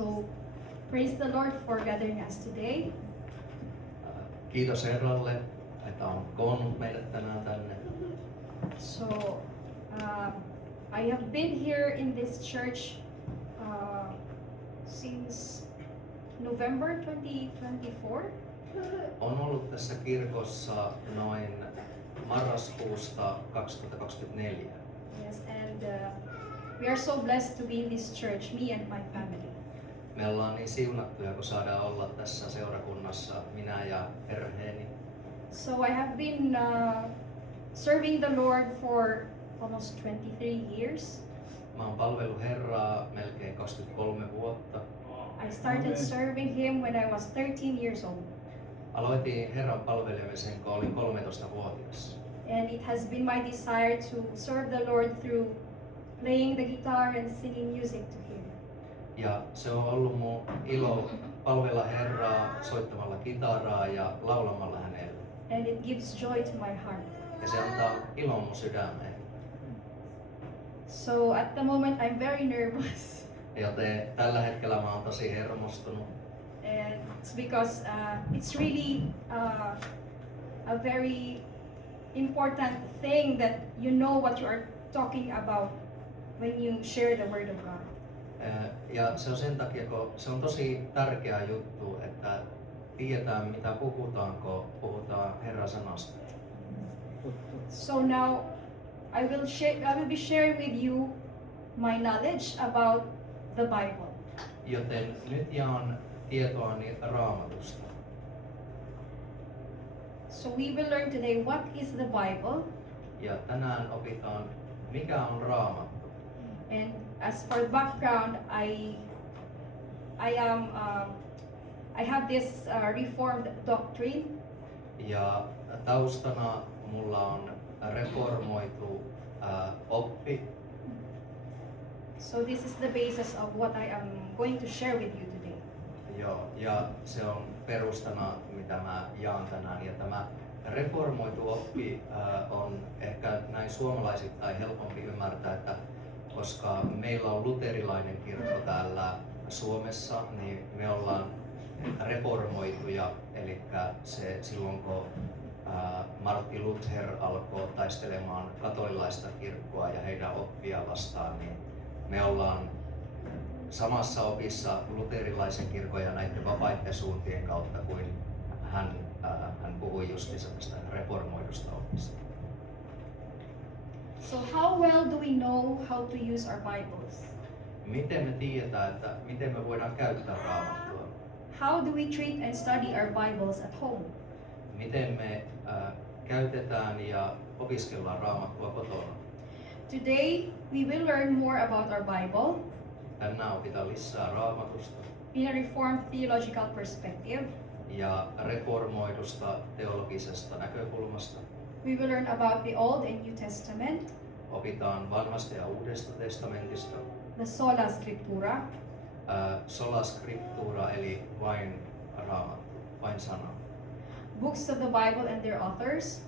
So, praise the Lord for gathering us today. Kiitos Herralle, että on koonnut meidät tänään tänne. So, I have been here in this church since November 2024. On ollut tässä kirkossa noin marraskuusta 2024. Yes, and we are so blessed to be in this church, me and my family. Me ollaan niin siunattuja, kun saadaan olla tässä seurakunnassa, minä ja perheeni. So I have been serving the Lord for almost 23 years. Mä oon palvellut Herraa melkein 23 vuotta. I started serving Him when I was 13 years old. Aloitin Herran palvelemisen, kun olin 13-vuotias. And it has been my desire to serve the Lord through playing the guitar and singing music to Him. Ja se on ollut mun ilo palvella Herraa soittamalla kitaraa ja laulamalla hänelle. And it gives joy to my heart. Ja se antaa ilon mun sydämeen. So at the moment I'm very nervous. Joten tällä hetkellä mä oon tosi hermostunut. And it's because it's really a very important thing that you know what you are talking about when you share the word of God. Ja se on sen takia, kun se on tosi tärkeä juttu, että tiedetään mitä puhutaan, kun puhutaan Herran sanasta. So now I will be sharing with you my knowledge about the Bible. Joten nyt jaan tietoani Raamatusta. So we will learn today what is the Bible, Ja tänään opitaan, mikä on Raamattu. and as for background, I have this Reformed doctrine. Ja taustana mulla on reformoitu oppi. So this is the basis of what I am going to share with you today. Joo, ja se on perustana, mitä mä jaan tänään. Ja tämä reformoitu oppi on ehkä näin suomalaisittain helpompi ymmärtää, että koska meillä on luterilainen kirkko täällä Suomessa, niin me ollaan reformoituja. Eli se silloin kun Martti Luther alkoi taistelemaan katolilaista kirkkoa ja heidän oppia vastaan, niin me ollaan samassa opissa luterilaisen kirkon ja näiden vapaiden suuntien kautta kuin hän puhui justiinsa tästä reformoidusta opista. So how well do we know how to use our Bibles? Miten me tiedetään, että miten me voidaan käyttää Raamattua? How do we treat and study our Bibles at home? Miten me käytetään ja opiskellaan Raamattua kotona? Today we will learn more about our Bible Tänään opitaan lisää Raamatusta in a Reformed theological perspective. ja reformoidusta teologisesta näkökulmasta. We will learn about the Old and New Testament, Opitaan Vanhasta ja Uudesta testamentista. the sola scriptura, Sola scriptura eli vain Raamattu, vain sana. books of the Bible and their authors,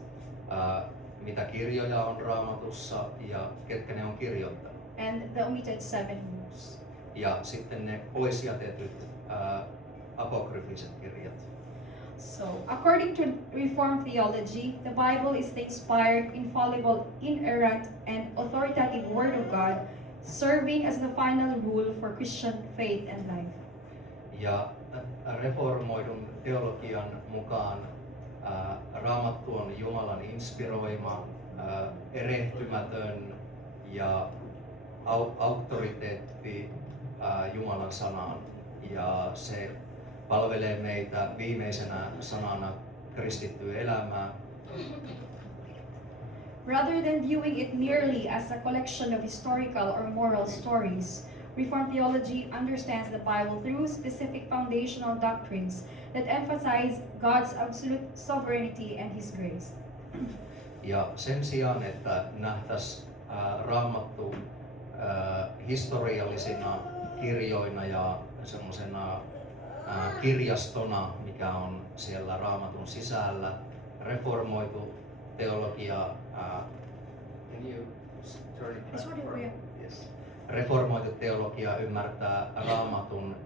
Mitä kirjoja on Raamatussa ja ketkä ne on kirjoittanut. and the omitted 7 books. Ja sitten ne pois jätetyt apokryfiset kirjat. So, according to Reformed theology, the Bible is the inspired, infallible, inerrant, and authoritative Word of God, serving as the final rule for Christian faith and life. Ja reformoidun teologian mukaan Raamattu on Jumalan inspiroima, erehtymätön ja auktoriteetti Jumalan sanaan. Ja se palvelee meitä viimeisenä sanana kristittyä elämää. Rather than viewing it merely as a collection of historical or moral stories, Reformed theology understands the Bible through specific foundational doctrines that emphasize God's absolute sovereignty and His grace. Ja sen sijaan, että nähtäisiin Raamattu historiallisina kirjoina ja semmoisena kirjastona, mikä on siellä Raamatun sisällä, reformoitu teologia. Can you turn it back? Sorry, Kuya. Yes. Reformoitu teologia ymmärtää Raamatun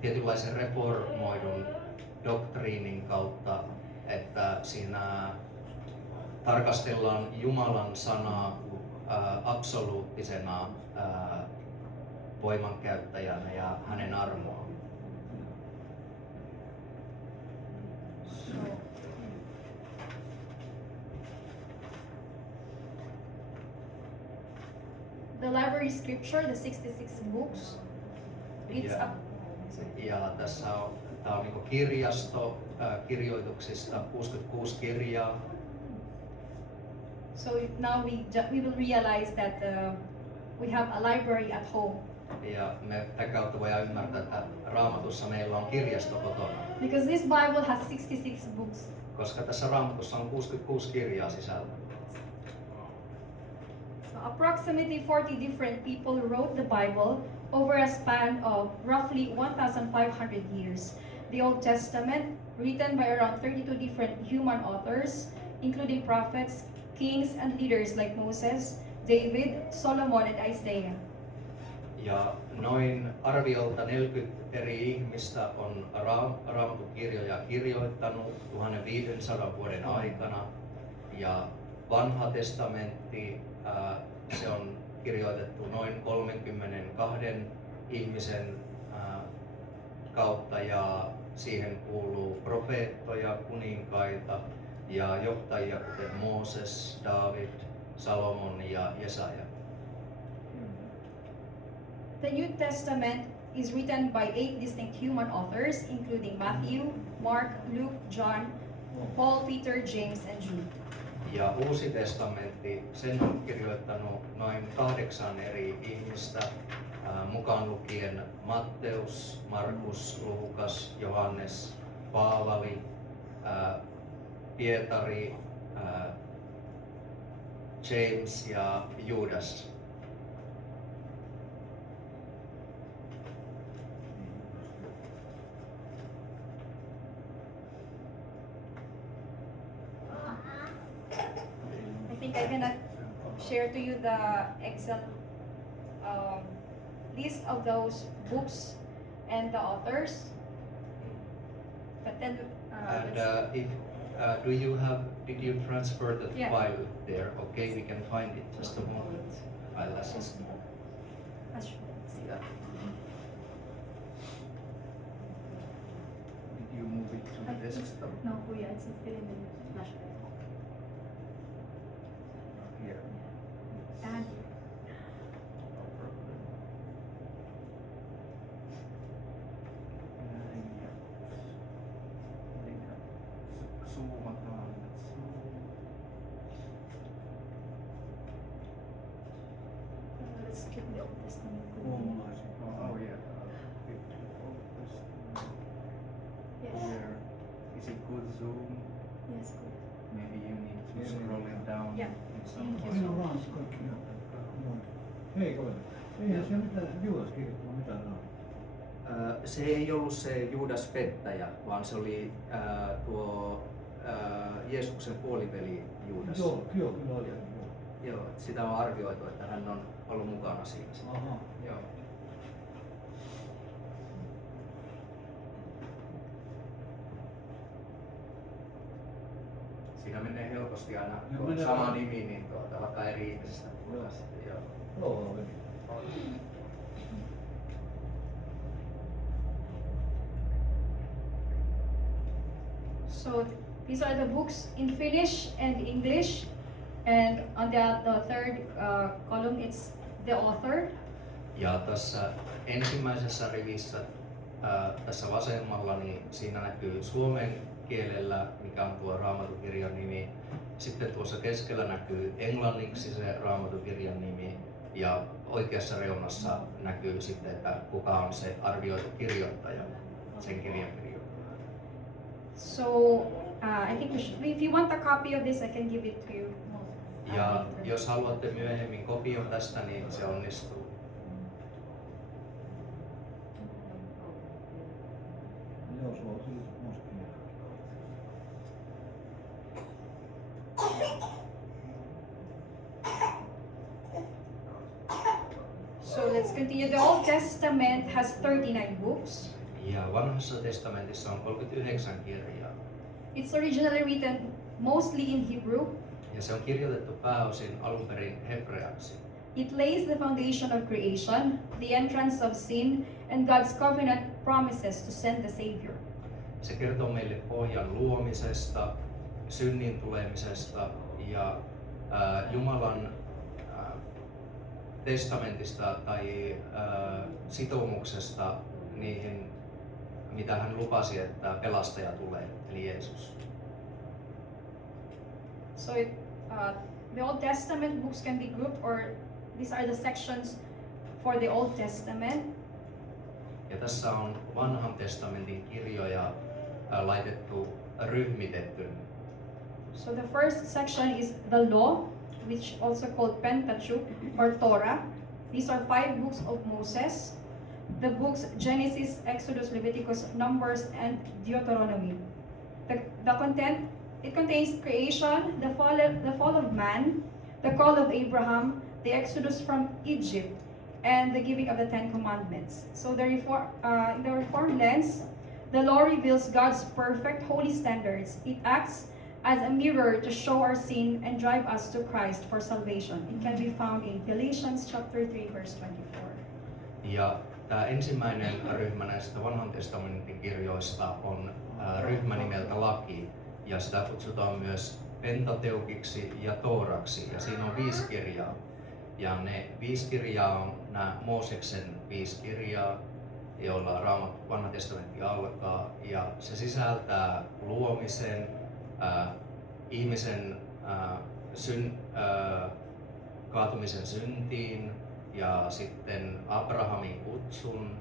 tietynlaisen reformoidun doktriinin kautta, että siinä tarkastellaan Jumalan sanaa absoluuttisena voimankäyttäjänä ja hänen armoaan. So, the library scripture, the 66 books, it's Ja, a, ja tässä on, tää on niinku kirjasto kirjoituksista, 66 kirjaa. so now we will realize that we have a library at home Ja me tämän kautta voidaan ymmärtää, että Raamatussa meillä on kirjasto kotona. because this Bible has 66 books. Koska tässä Raamatussa on 66 kirjaa sisällä. So approximately 40 different people wrote the Bible over a span of roughly 1,500 years. The Old Testament, written by around 32 different human authors, including prophets, kings, and leaders like Moses, David, Solomon, and Isaiah. Ja noin arviolta 40 eri ihmistä on Raamatun kirjoja kirjoittanut 1500 vuoden aikana. Ja Vanha testamentti, se on kirjoitettu noin 32 ihmisen kautta ja siihen kuuluu profeettoja, kuninkaita ja johtajia kuten Mooses, David, Salomon ja Jesaja. The New Testament is written by 8 distinct human authors, including Matthew, Mark, Luke, John, Paul, Peter, James, and Jude. Ja Uusi testamentti, sen on kirjoittanut noin 8 eri ihmistä, mukaan lukien Matteus, Markus, Luukas, Johannes, Paavali, Pietari, James ja Judas. I think I cannot share to you the Excel list of those books and the authors. But then, And let's- if did you transfer the Yeah. file there? Okay, we can find it. Just a moment. I'll assist. let's see that. Did you move it to the desktop? No, Kuya, it's still in the flash drive. Here. And No problem. Zoomataan. let's skip the Old Testament. Suomalaisen. Oh yeah. Old Testament. Yes, Here. Is it good zoom? yes, good. Maybe you need to Yeah. scroll it down. Yeah. in some Thank you. way. Siinä on vaan kaikki. Noin. Hei kaveri. Eihän siellä mitään Juudas kirjoittanut mitään raamattua. Se ei ollut se Juudas pettäjä, vaan se oli tuo Jeesuksen puoliveli Juudas. Joo, kyllä oli. Joo. Joo, sitä on arvioitu, että hän on ollut mukana siinä. Aha. Joo. Siinä menee helposti aina No, tuo menee sama vaan. nimi, niin vaikka eri ihmisistä puhutaan sitten. Joo. Joo, veli. So these are the books in Finnish and English, and on the third column it's the author. Ja tässä ensimmäisessä rivissä, tässä vasemmalla, niin siinä näkyy suomen kielellä, mikä on tuo Raamatukirjan nimi. Sitten tuossa keskellä näkyy englanniksi se Raamatukirjan nimi. Ja oikeassa reunassa näkyy sitten, että kuka on se arvioitu kirjoittaja, sen kirjan kirjoittaja. So I think if you want a copy of this, I can give it to you. Ja jos haluatte myöhemmin kopion tästä, niin se onnistuu. Joo, se on kyllä muistakin. So let's continue. The Old Testament has 39 books. Ja vanhassa testamentissa on 39 kirjaa. It's originally written mostly in Hebrew. Ja se on kirjoitettu pääosin alun perin hebreaksi. It lays the foundation of creation, the entrance of sin, and God's covenant promises to send the Savior. Se kertoo meille pohjan luomisesta, synnin tulemisesta ja Jumalan testamentista tai sitoumuksesta niihin, mitä hän lupasi, että pelastaja tulee, eli Jeesus. So the Old Testament books can be grouped, or these are the sections for the Old Testament. Ja tässä on vanhan testamentin kirjoja ryhmitetty. So the first section is the Law, which also called Pentateuch or Torah. These are 5 books of Moses. The books Genesis, Exodus, Leviticus, Numbers, and Deuteronomy. The content, it contains creation, the fall of man, the call of Abraham, the exodus from Egypt, and the giving of the 10 Commandments. So in the Reformed lens, the law reveals God's perfect holy standards. It acts as a mirror to show our sin and drive us to Christ for salvation. It can be found in Galatians chapter 3, verse 24. Ja tämä ensimmäinen ryhmä näistä vanhan testamentin kirjoista on ryhmä nimeltä Laki, ja sitä kutsutaan myös Pentateukiksi ja Tooraksi, ja siinä on 5 kirjaa. Ja ne 5 kirjaa on nämä Mooseksen 5 kirjaa, joilla Raamattu vanha testamentti alkaa, ja se sisältää luomisen, ihmisen kaatumisen syntiin, ja sitten Abrahamin kutsun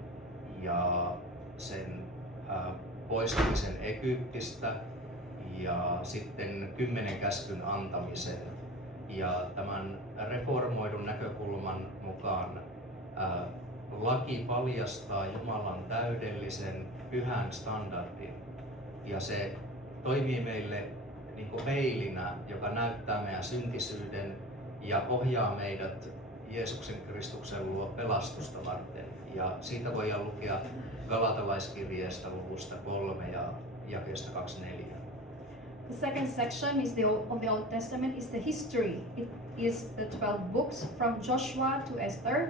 ja sen poistumisen Egyptistä ja sitten 10 käskyn antamisen. Ja tämän reformoidun näkökulman mukaan laki paljastaa Jumalan täydellisen pyhän standardin, ja se toimii meille niin kuin peilinä, joka näyttää meidän syntisyyden ja ohjaa meidät Jeesuksen Kristuksen luo pelastusta varten. Ja siitä voidaan lukea Galatalaiskirjeestä luvusta 3 ja jakeesta 24. The second section of the Old Testament is the history. It is the 12 books from Joshua to Esther.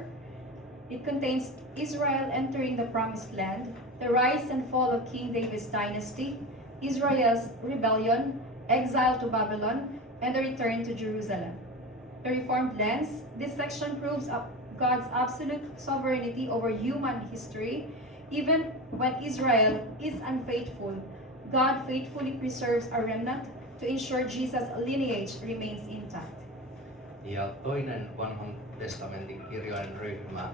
It contains Israel entering the Promised Land, the rise and fall of King David's dynasty, Israel's rebellion, exile to Babylon, and the return to Jerusalem. The Reformed lens, this section proves God's absolute sovereignty over human history. Even when Israel is unfaithful, God faithfully preserves a remnant to ensure Jesus' lineage remains intact. Ja toinen vanhan testamentin kirjojen ryhmä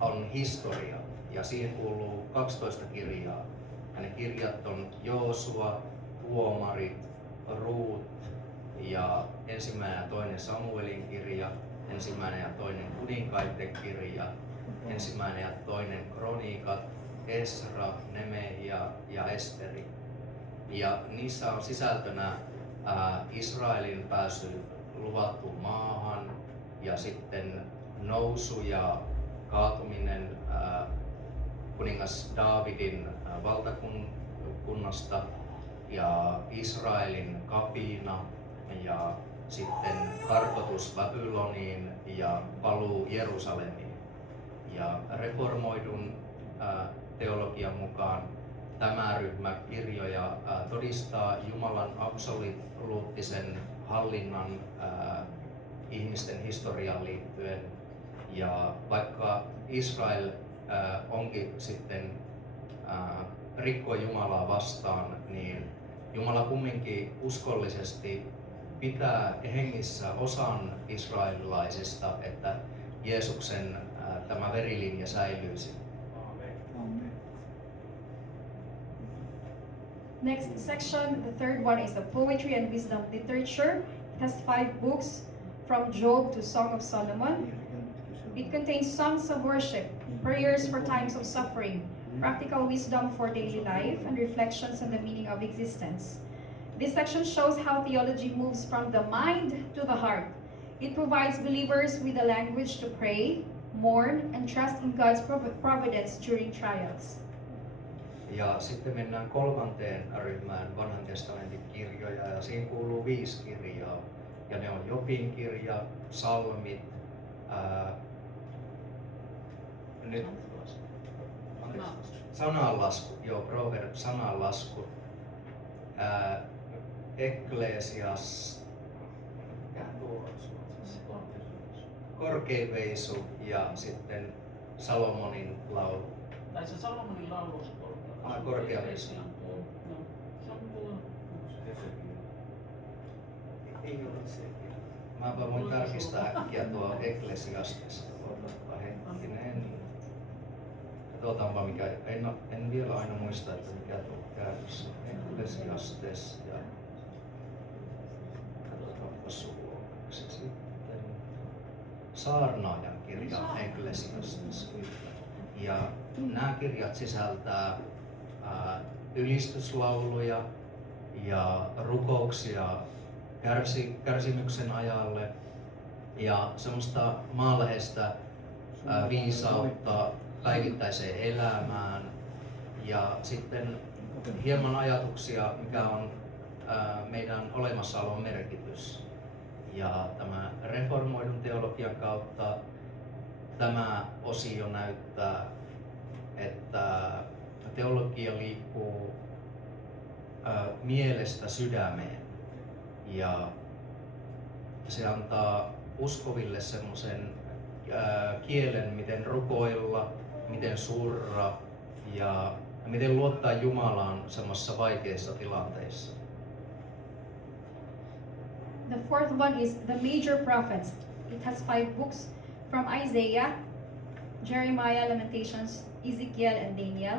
on historia, ja siihen kuuluu 12 kirjaa. Ja ne kirjat on Joosua, Tuomarit, Ruut ja 1. ja 2. Samuelin kirja, 1. ja 2. Kuninkaiden kirja, 1. ja 2. Kroniikat, Esra, Nehemia ja Esteri. Ja niissä on sisältönä Israelin pääsy luvattuun maahan ja sitten nousu ja kaatuminen kuningas Daavidin valtakunnasta ja Israelin kapina ja sitten karkotus Babyloniin ja paluu Jerusalemiin. Ja reformoidun teologian mukaan tämä ryhmä kirjoja todistaa Jumalan absoluuttisen hallinnan ihmisten historiaan liittyen. Ja vaikka Israel onkin sitten rikkoi Jumalaa vastaan, niin Jumala kumminkin uskollisesti pitää hengissä osan israelilaisista, että Jeesuksen tämä verilinja säilyisi. Amen. Next section, the third one, is the poetry and wisdom literature. It has 5 books from Job to Song of Solomon. It contains songs of worship, prayers for times of suffering, practical wisdom for daily life, and reflections on the meaning of existence. This section shows how theology moves from the mind to the heart. It provides believers with a language to pray, mourn, and trust in God's providence during trials. Ja sitten mennään kolmanteen ryhmään, vanhan testamentin kirjoja, ja siihen kuuluu 5 kirjaa. Ja ne on Jobin kirja, psalmit, nyt sananlasku, sananlasku, Ecclesias, korkein-veisu ja sitten Salomonin laulu. Tai se Salomonin laulu on se Korkea-veisu. Joo. Se on tuolla. Ei ole se. Mä voin tarkistaa äkkiä tuo Ecclesiastes. Odottaa hetkinen. Katsotaanpa mikä, en vielä aina muista, että mikä tuo käännös on. Ecclesiastes ja katsotaanpa suomeksi sitten. Saarnaajan kirja Ecclesiastes. Ja nämä kirjat sisältää ylistyslauluja ja rukouksia kärsimyksen ajalle ja semmoista maanläheistä viisautta päivittäiseen elämään ja sitten hieman ajatuksia, mikä on meidän olemassaolon merkitys. Ja tämä reformoidun teologian kautta tämä osio näyttää, että teologia liikkuu mielestä sydämeen ja se antaa uskoville semmoisen kielen, miten rukoilla, miten surra ja miten luottaa Jumalaan semmoisissa vaikeissa tilanteissa. The fourth one is the major prophets. It has 5 books from Isaiah, Jeremiah, Lamentations, Ezekiel, and Daniel.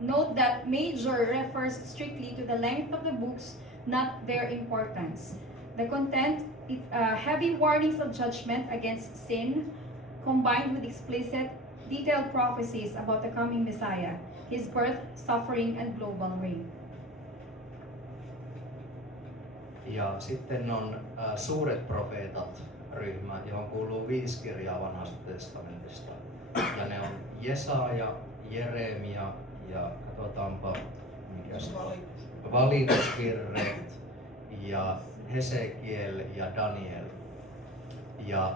Note that major refers strictly to the length of the books, not their importance. The content is heavy warnings of judgment against sin, combined with explicit, detailed prophecies about the coming Messiah, his birth, suffering, and global reign. Ja sitten on suuret profeetat ryhmä, johon kuuluu 5 kirjaa vanhasta testamentista. Ja ne on Jesaja, Jeremia ja katsotaanpa mikä se on. Valitusvirret ja Hesekiel ja Daniel. Ja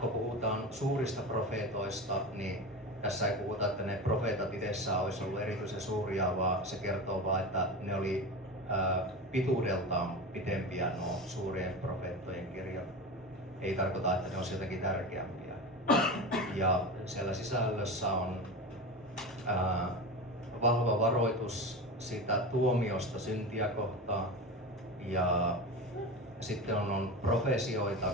kun puhutaan suurista profeetoista, niin tässä ei puhuta, että ne profeetat itsessään olisi ollut erityisen suuria, vaan se kertoo vaan, että ne oli pituudeltaan pitempiä nuo suurien profeettojen kirjat. Ei tarkoita, että ne olisi jotenkin tärkeämpiä. Ja siellä sisällössä on vahva varoitus siitä tuomiosta syntiä kohtaan. Ja sitten on profesioita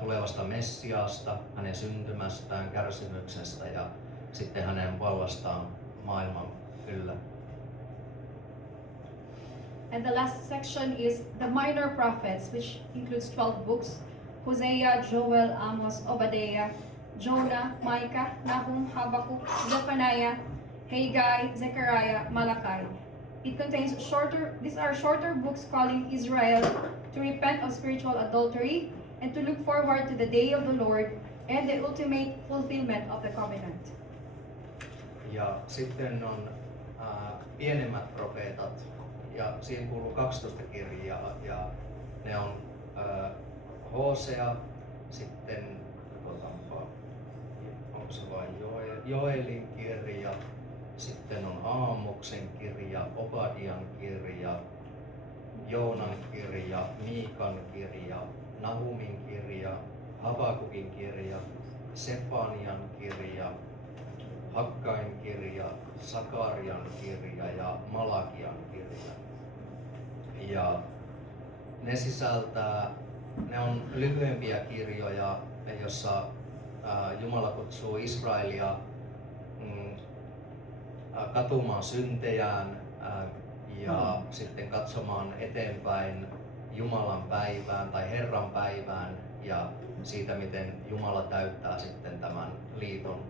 tulevasta Messiaasta, hänen syntymästään, kärsimyksestä ja sitten hänen vallastaan maailman yllä. And the last section is the minor prophets, which includes 12 books: Hosea, Joel, Amos, Obadiah, Jonah, Micah, Nahum, Habakkuk, Zephaniah, Haggai, Zechariah, Malachi. It contains these are shorter books calling Israel to repent of spiritual adultery and to look forward to the day of the Lord and the ultimate fulfillment of the covenant. Ja sitten on pienemmät profeetat ja siihen kuuluu 12 kirjaa ja ne on Hosea, sitten katsotaanpa, onko se vain Joelin kirja, sitten on Aamoksen kirja, Obadian kirja, Joonan kirja, Miikan kirja, Nahumin kirja, Habakukin kirja, Sefanian kirja, Hakkain kirja, Sakarian kirja ja Malakian kirja. Ja ne on lyhyempiä kirjoja, jossa Jumala kutsuu Israelia katumaan syntejään ja sitten katsomaan eteenpäin Jumalan päivään tai Herran päivään ja siitä, miten Jumala täyttää sitten tämän liiton.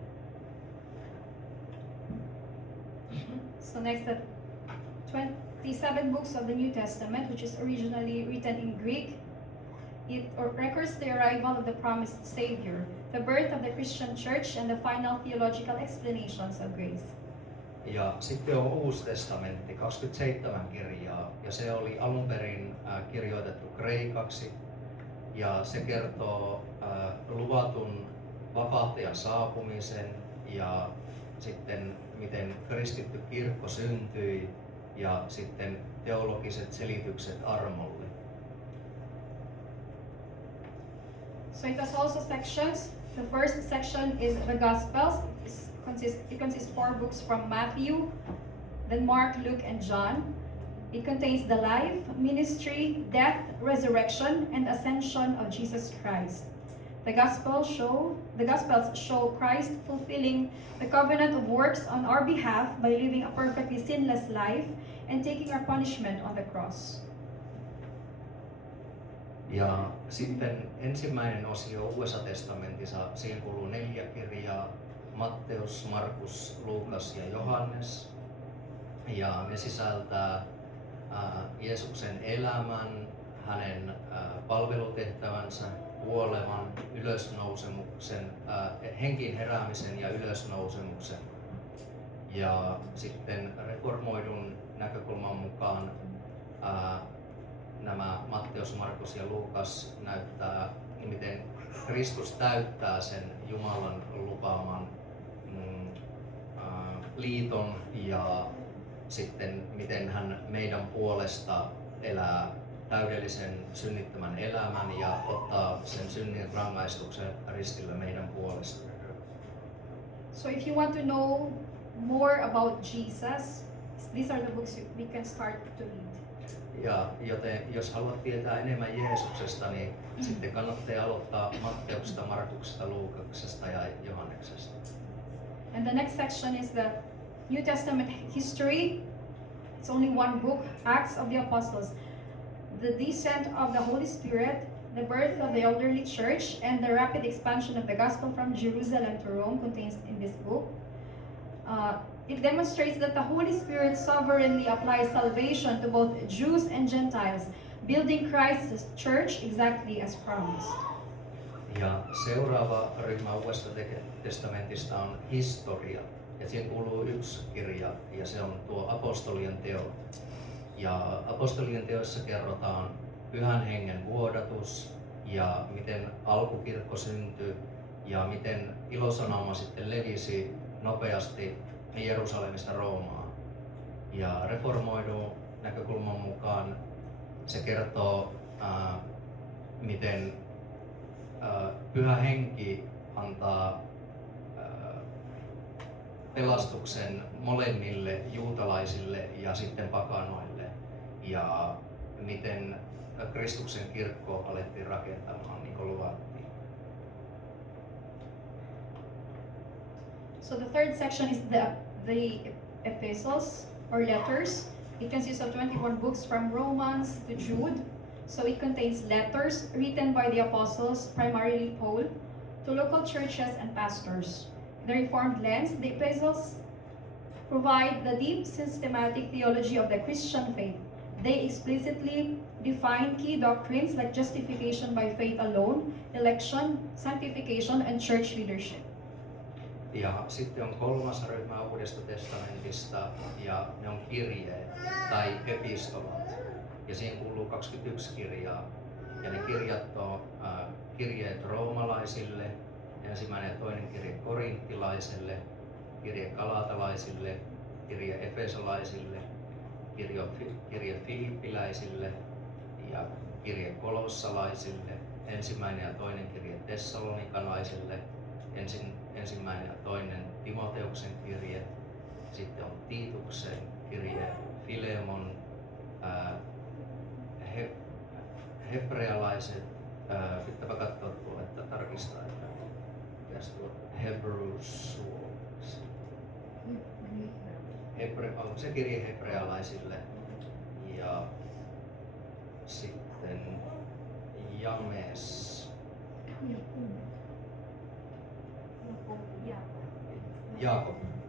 So next, the 27 books of the New Testament, which is originally written in Greek. It records the arrival of the promised Savior, the birth of the Christian church, and the final theological explanations of grace. Ja sitten on Uusi testamentti, 27 kirjaa, ja se oli alun perin kirjoitettu kreikaksi, ja se kertoo luvatun vapahtajan saapumisen ja sitten miten kristitty kirkko syntyi ja sitten teologiset selitykset armolle. So it has also sections. The first section is the Gospels. It consists 4 books from Matthew, then Mark, Luke, and John. It contains the life, ministry, death, resurrection, and ascension of Jesus Christ. The Gospels show Christ fulfilling the covenant of works on our behalf by living a perfectly sinless life and taking our punishment on the cross. Ja sitten ensimmäinen osio Uudessa testamentissa, siihen kuuluu 4 kirjaa, Matteus, Markus, Luukas ja Johannes. Ja ne sisältää Jeesuksen elämän, hänen palvelutehtävänsä, kuoleman, ylösnousemuksen, henkiin heräämisen ja ylösnousemuksen. Ja sitten reformoidun näkökulman mukaan nämä Matteus, Markus ja Luukas näyttää, miten Kristus täyttää sen Jumalan lupaaman liiton ja sitten miten hän meidän puolesta elää täydellisen synnittömän elämän ja ottaa sen synnin rangaistuksen ristillä meidän puolesta. So if you want to know more about Jesus, these are the books we can start to read. Ja joten jos haluat tietää enemmän Jeesuksesta, niin sitten kannattaa aloittaa Matteuksesta, Markuksesta, Luukaksesta ja Johanneksesta. And the next section is the New Testament history. It's only one book, Acts of the Apostles. The descent of the Holy Spirit, the birth of the elderly church, and the rapid expansion of the gospel from Jerusalem to Rome contains in this book. It demonstrates that the Holy Spirit sovereignly applies salvation to both Jews and Gentiles, building Christ's church exactly as promised. Ja seuraava ryhmä Uudesta testamentista on historia. Ja siihen kuuluu 1 kirja ja se on tuo apostolien teot. Ja apostolien teoissa kerrotaan Pyhän Hengen vuodatus ja miten alkukirkko syntyi ja miten ilosanoma sitten levisi nopeasti Jerusalemista Roomaan. Ja reformoidun näkökulman mukaan se kertoo, miten Pyhä Henki antaa pelastuksen molemmille juutalaisille ja sitten pakanoille ja miten Kristuksen kirkko alettiin rakentamaan niin kuin luvattiin. So the third section is the epistles or letters. It consists of 21 books from Romans to Jude. So it contains letters written by the apostles, primarily Paul, to local churches and pastors. The Reformed lens, the epistles provide the deep systematic theology of the Christian faith. They explicitly define key doctrines like justification by faith alone, election, sanctification, and church leadership. Ja sitten on 3. ryhmä Uudesta testamentista ja ne on kirjeet tai epistolat. Ja siihen kuuluu 21 kirjaa. Ja ne kirjat on kirjeet roomalaisille, ensimmäinen ja toinen kirje korinttilaisille, kirje galatalaisille, kirje efesolaisille, kirje filippiläisille ja kirje kolossalaisille, ensimmäinen ja toinen kirje tessalonikalaisille, ensimmäinen ja toinen Timoteuksen kirje, sitten on Tiituksen kirje, Filemon, hebrealaiset, pitääpä katsoa tuo, että tarkistaa, että mikäs tuo Hebrews, on se kirje hebrealaisille ja sitten James,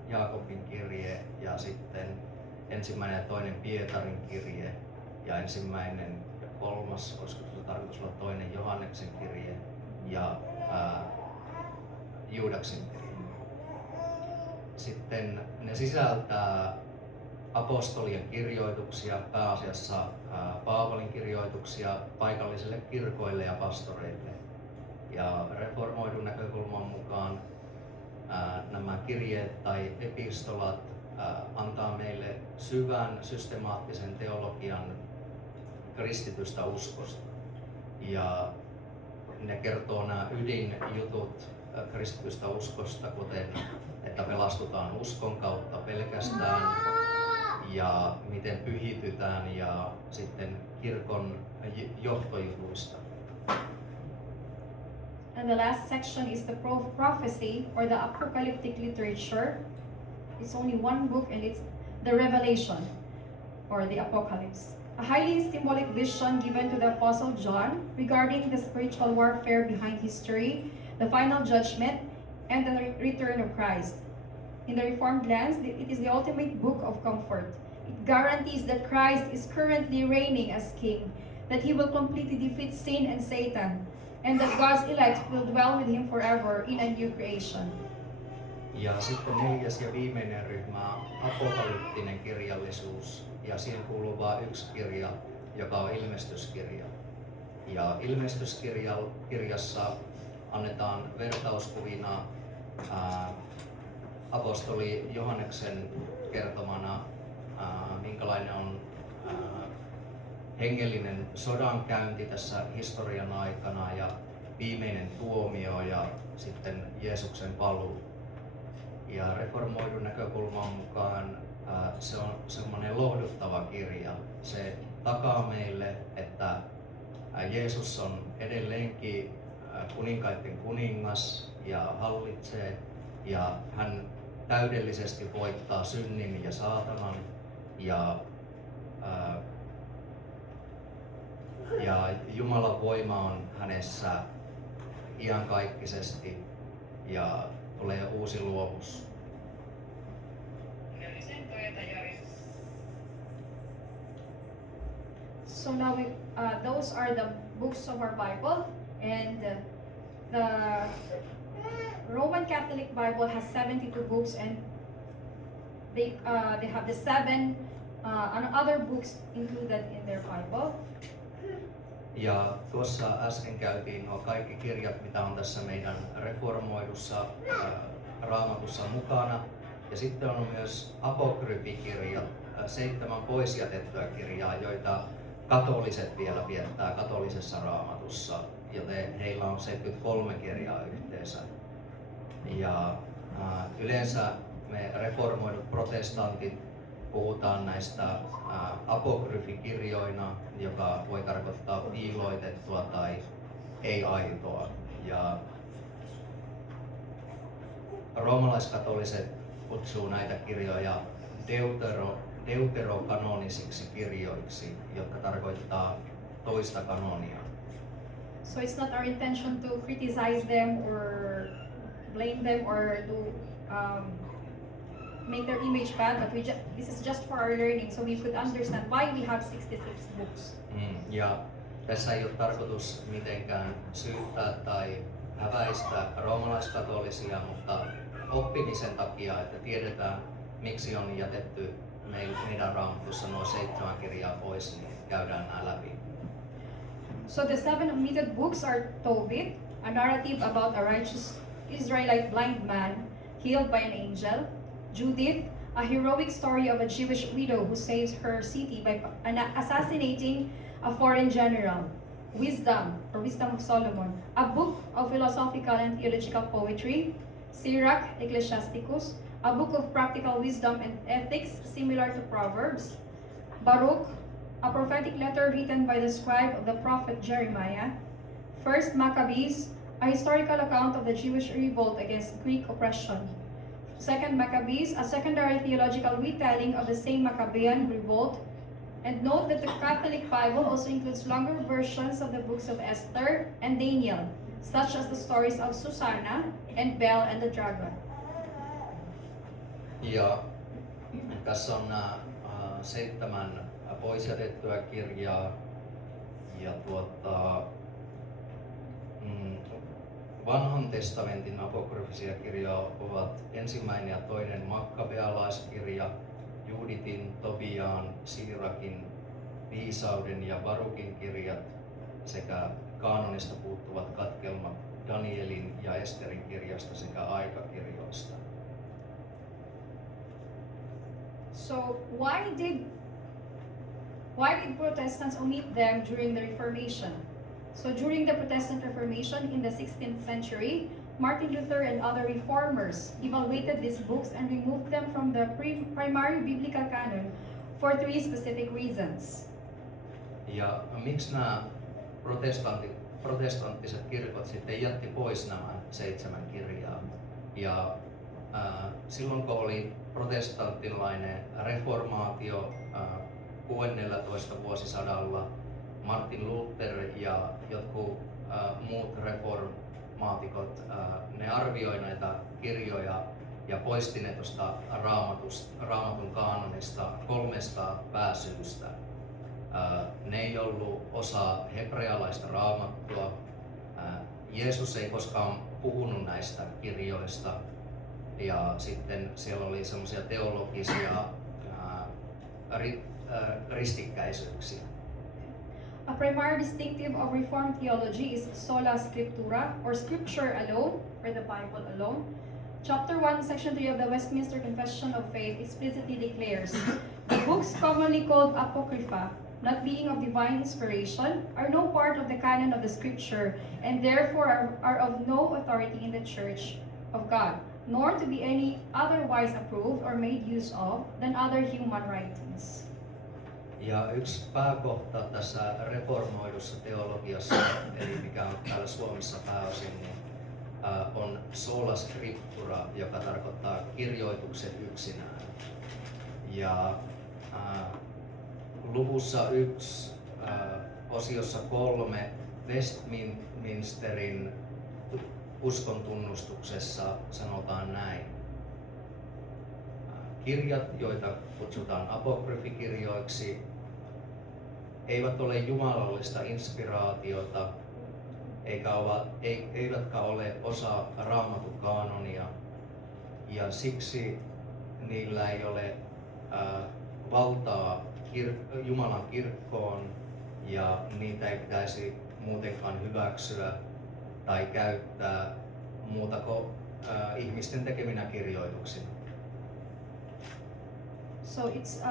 Jaakobin kirje ja sitten ensimmäinen ja toinen Pietarin kirje ja ensimmäinen ja kolmas, olisiko tarkoitus olla toinen Johannes Johanneksen kirje ja Juudaksen kirje. Sitten ne sisältää apostolien kirjoituksia, pääasiassa Paavalin kirjoituksia paikallisille kirkoille ja pastoreille. Ja reformoidun näkökulman mukaan nämä kirjeet tai epistolat antaa meille syvän systemaattisen teologian kristitystä uskosta. Ja ne kertoo nämä ydinjutut kristitystä uskosta, kuten että pelastutaan uskon kautta pelkästään ja miten pyhitytään ja sitten kirkon johtojutuista. And the last section is the prophecy or the apocalyptic literature. It's only one book and it's the Revelation or the Apocalypse. A highly symbolic vision given to the Apostle John regarding the spiritual warfare behind history, the final judgment, and the return of Christ. In the Reformed lens, it is the ultimate book of comfort. It guarantees that Christ is currently reigning as king, that he will completely defeat sin and Satan, and that God's elect will dwell with him forever in a new creation. Ja sitten neljäs ja viimeinen ryhmä on apokalyptinen kirjallisuus, ja siihen kuuluu vain yksi kirja, joka on ilmestyskirja. Ja ilmestyskirjassa annetaan vertauskuvina apostoli Johanneksen kertomana, minkälainen on hengellinen sodankäynti tässä historian aikana ja viimeinen tuomio ja sitten Jeesuksen paluu. Ja reformoidun näkökulman mukaan se on semmoinen lohduttava kirja. Se takaa meille, että Jeesus on edelleenkin kuninkaiden kuningas ja hallitsee ja hän täydellisesti voittaa synnin ja saatanan ja Jumalan voima on hänessä iankaikkisesti ja tulee uusi luomus. So now those are the books of our Bible, and the Roman Catholic Bible has 72 books, and they have the 7 other books included in their Bible. Ja tuossa äsken käytiin nuo kaikki kirjat, mitä on tässä meidän reformoidussa Raamatussa mukana. Ja sitten on myös apokryfikirjat, 7 poisjätettyä kirjaa, joita katoliset vielä viettää katolisessa Raamatussa, joten heillä on 73 kirjaa yhteensä. Ja yleensä me reformoidut protestantit puhutaan näistä apokryfikirjoina, joka voi tarkoittaa piiloitettua tai ei-aitoa. Ja roomalaiskatoliset kutsuu näitä kirjoja deuterokanonisiksi kirjoiksi, jotka tarkoittaa toista kanonia. So it's not our intention to criticize them or blame them or to make their image bad, but this is just for our learning, so we could understand why we have 66 books. Ja tässä ei ole tarkoitus mitenkään syyttää tai häväistä roomalaiskatolisia, mutta oppimisen takia, että tiedetään miksi on jätetty meidän Raamatussa nuo 7 kirjaa pois, niin käydään nämä läpi. So the 7 omitted books are Tobit, a narrative about a righteous Israelite blind man healed by an angel; Judith, a heroic story of a Jewish widow who saves her city by assassinating a foreign general; Wisdom, or Wisdom of Solomon, a book of philosophical and theological poetry; Sirach, Ecclesiasticus, a book of practical wisdom and ethics similar to Proverbs; Baruch, a prophetic letter written by the scribe of the prophet Jeremiah; First Maccabees, a historical account of the Jewish revolt against Greek oppression; Second Maccabees, a secondary theological retelling of the same Maccabean revolt. And note that the Catholic Bible also includes longer versions of the books of Esther and Daniel, such as the stories of Susanna and Bel and the dragon. Ja tässä on nämä 7 poisjätettyä kirjaa ja Vanhan testamentin apokryfisia kirjoja ovat ensimmäinen ja toinen Makkabealaiskirja, Juditin, Tobiaan, Siirakin, Viisauden ja Barukin kirjat sekä kaanonista puuttuvat katkelmat Danielin ja Esterin kirjasta sekä aikakirjoista. So why did Protestants omit them during the Reformation? So during the Protestant Reformation in the 16th century, Martin Luther and other reformers evaluated these books and removed them from the primary biblical canon for three specific reasons. Ja miksi nämä protestanttiset kirkot sitten jätti pois nämä 7 kirjaa? Ja silloin kun oli protestanttilainen reformaatio 16. vuosisadalla, Martin Luther ja jotkut muut reformaatikot, ne arvioi näitä kirjoja ja poisti ne tuosta Raamatun kaanonista 3 pääsyystä. Ne ei ollut osa hebrealaista raamattua. Jeesus ei koskaan puhunut näistä kirjoista. Ja sitten siellä oli semmoisia teologisia ristikkäisyyksiä. A primary distinctive of Reformed theology is sola scriptura, or scripture alone, or the Bible alone. Chapter 1, section 3 of the Westminster Confession of Faith explicitly declares, the books commonly called Apocrypha, not being of divine inspiration, are no part of the canon of the Scripture, and therefore are of no authority in the Church of God, nor to be any otherwise approved or made use of than other human writings. Ja yksi pääkohta tässä reformoidussa teologiassa, eli mikä on täällä Suomessa pääosin, niin on sola scriptura, joka tarkoittaa kirjoitukset yksinään. Ja luvussa 1, osiossa 3 Westminsterin uskontunnustuksessa sanotaan näin. Kirjat, joita kutsutaan apokryfikirjoiksi, eivät ole jumalallista inspiraatiota, eivätkä ole osa Raamatun kaanonia, ja siksi niillä ei ole valtaa Jumalan kirkkoon, ja niitä ei pitäisi muutenkaan hyväksyä tai käyttää muuta kuin ihmisten tekeminä kirjoituksina. So it's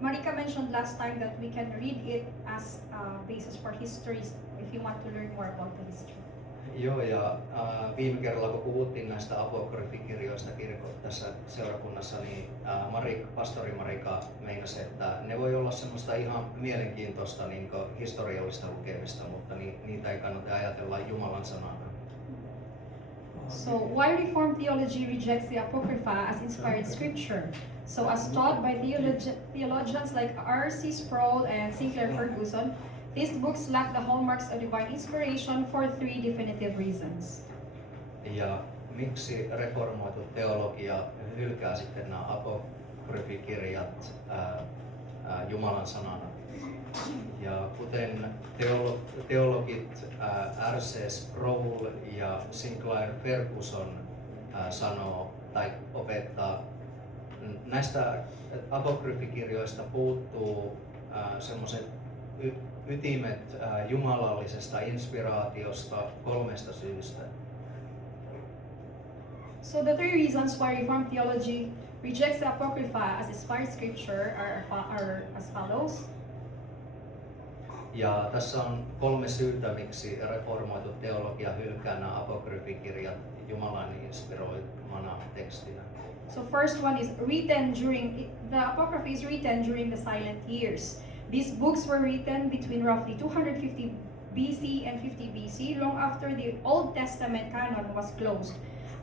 Marika mentioned last time that we can read it as a basis for history if you want to learn more about the history. Joo, ja viime kerralla kun puhuttiin näistä apokryfikirjoista tässä seurakunnassa, niin pastori Marika meinasi, että ne voi olla semmoista ihan mielenkiintoista niin historiallista lukemista, mutta niitä ei kannata ajatella Jumalan sanana. So why Reformed theology rejects the Apocrypha as inspired scripture? So as taught by theologians like R.C. Sproul and Sinclair Ferguson, these books lack the hallmarks of divine inspiration for 3 definitive reasons. Ja miksi reformoitu teologia hylkää sitten nämä apokryfikirjat Jumalan sanana? Ja kuten teologit R.C. Sproul ja Sinclair Ferguson sanoo tai opettaa, näistä apokryfikirjoista puuttuu semmoiset ytimet jumalallisesta inspiraatiosta 3 syystä. So the 3 reasons why Reformed theology rejects the Apocrypha as inspired scripture are as follows. Ja tässä on 3 syytä, miksi reformoitu teologia hylkää nämä apokryfikirjat Jumalan inspiroimana tekstinä. So first one is the Apocrypha is written during the silent years. These books were written between roughly 250 BC and 50 BC, long after the Old Testament canon was closed.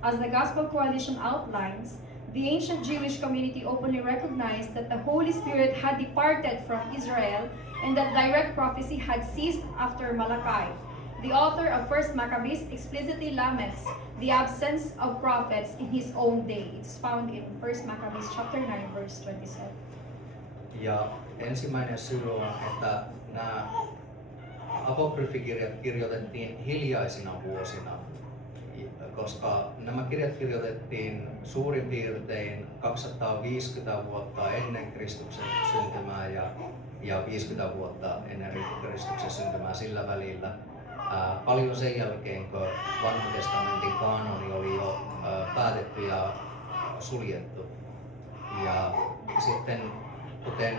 As the Gospel Coalition outlines, the ancient Jewish community openly recognized that the Holy Spirit had departed from Israel and that direct prophecy had ceased after Malachi. The author of 1 Maccabees explicitly laments the absence of prophets in his own day. It's found in 1 Maccabees chapter 9, verse 27. Ja ensimmäinen syy on, että nämä apokryfikirjat kirjoitettiin hiljaisina vuosina. koska nämä kirjat kirjoitettiin suurin piirtein 250 vuotta ennen Kristuksen syntymää ja 50 vuotta ennen Kristuksen syntymää sillä välillä. Paljon sen jälkeen, kun Vanhan testamentin kaanoni oli jo päätetty ja suljettu. Ja sitten kuten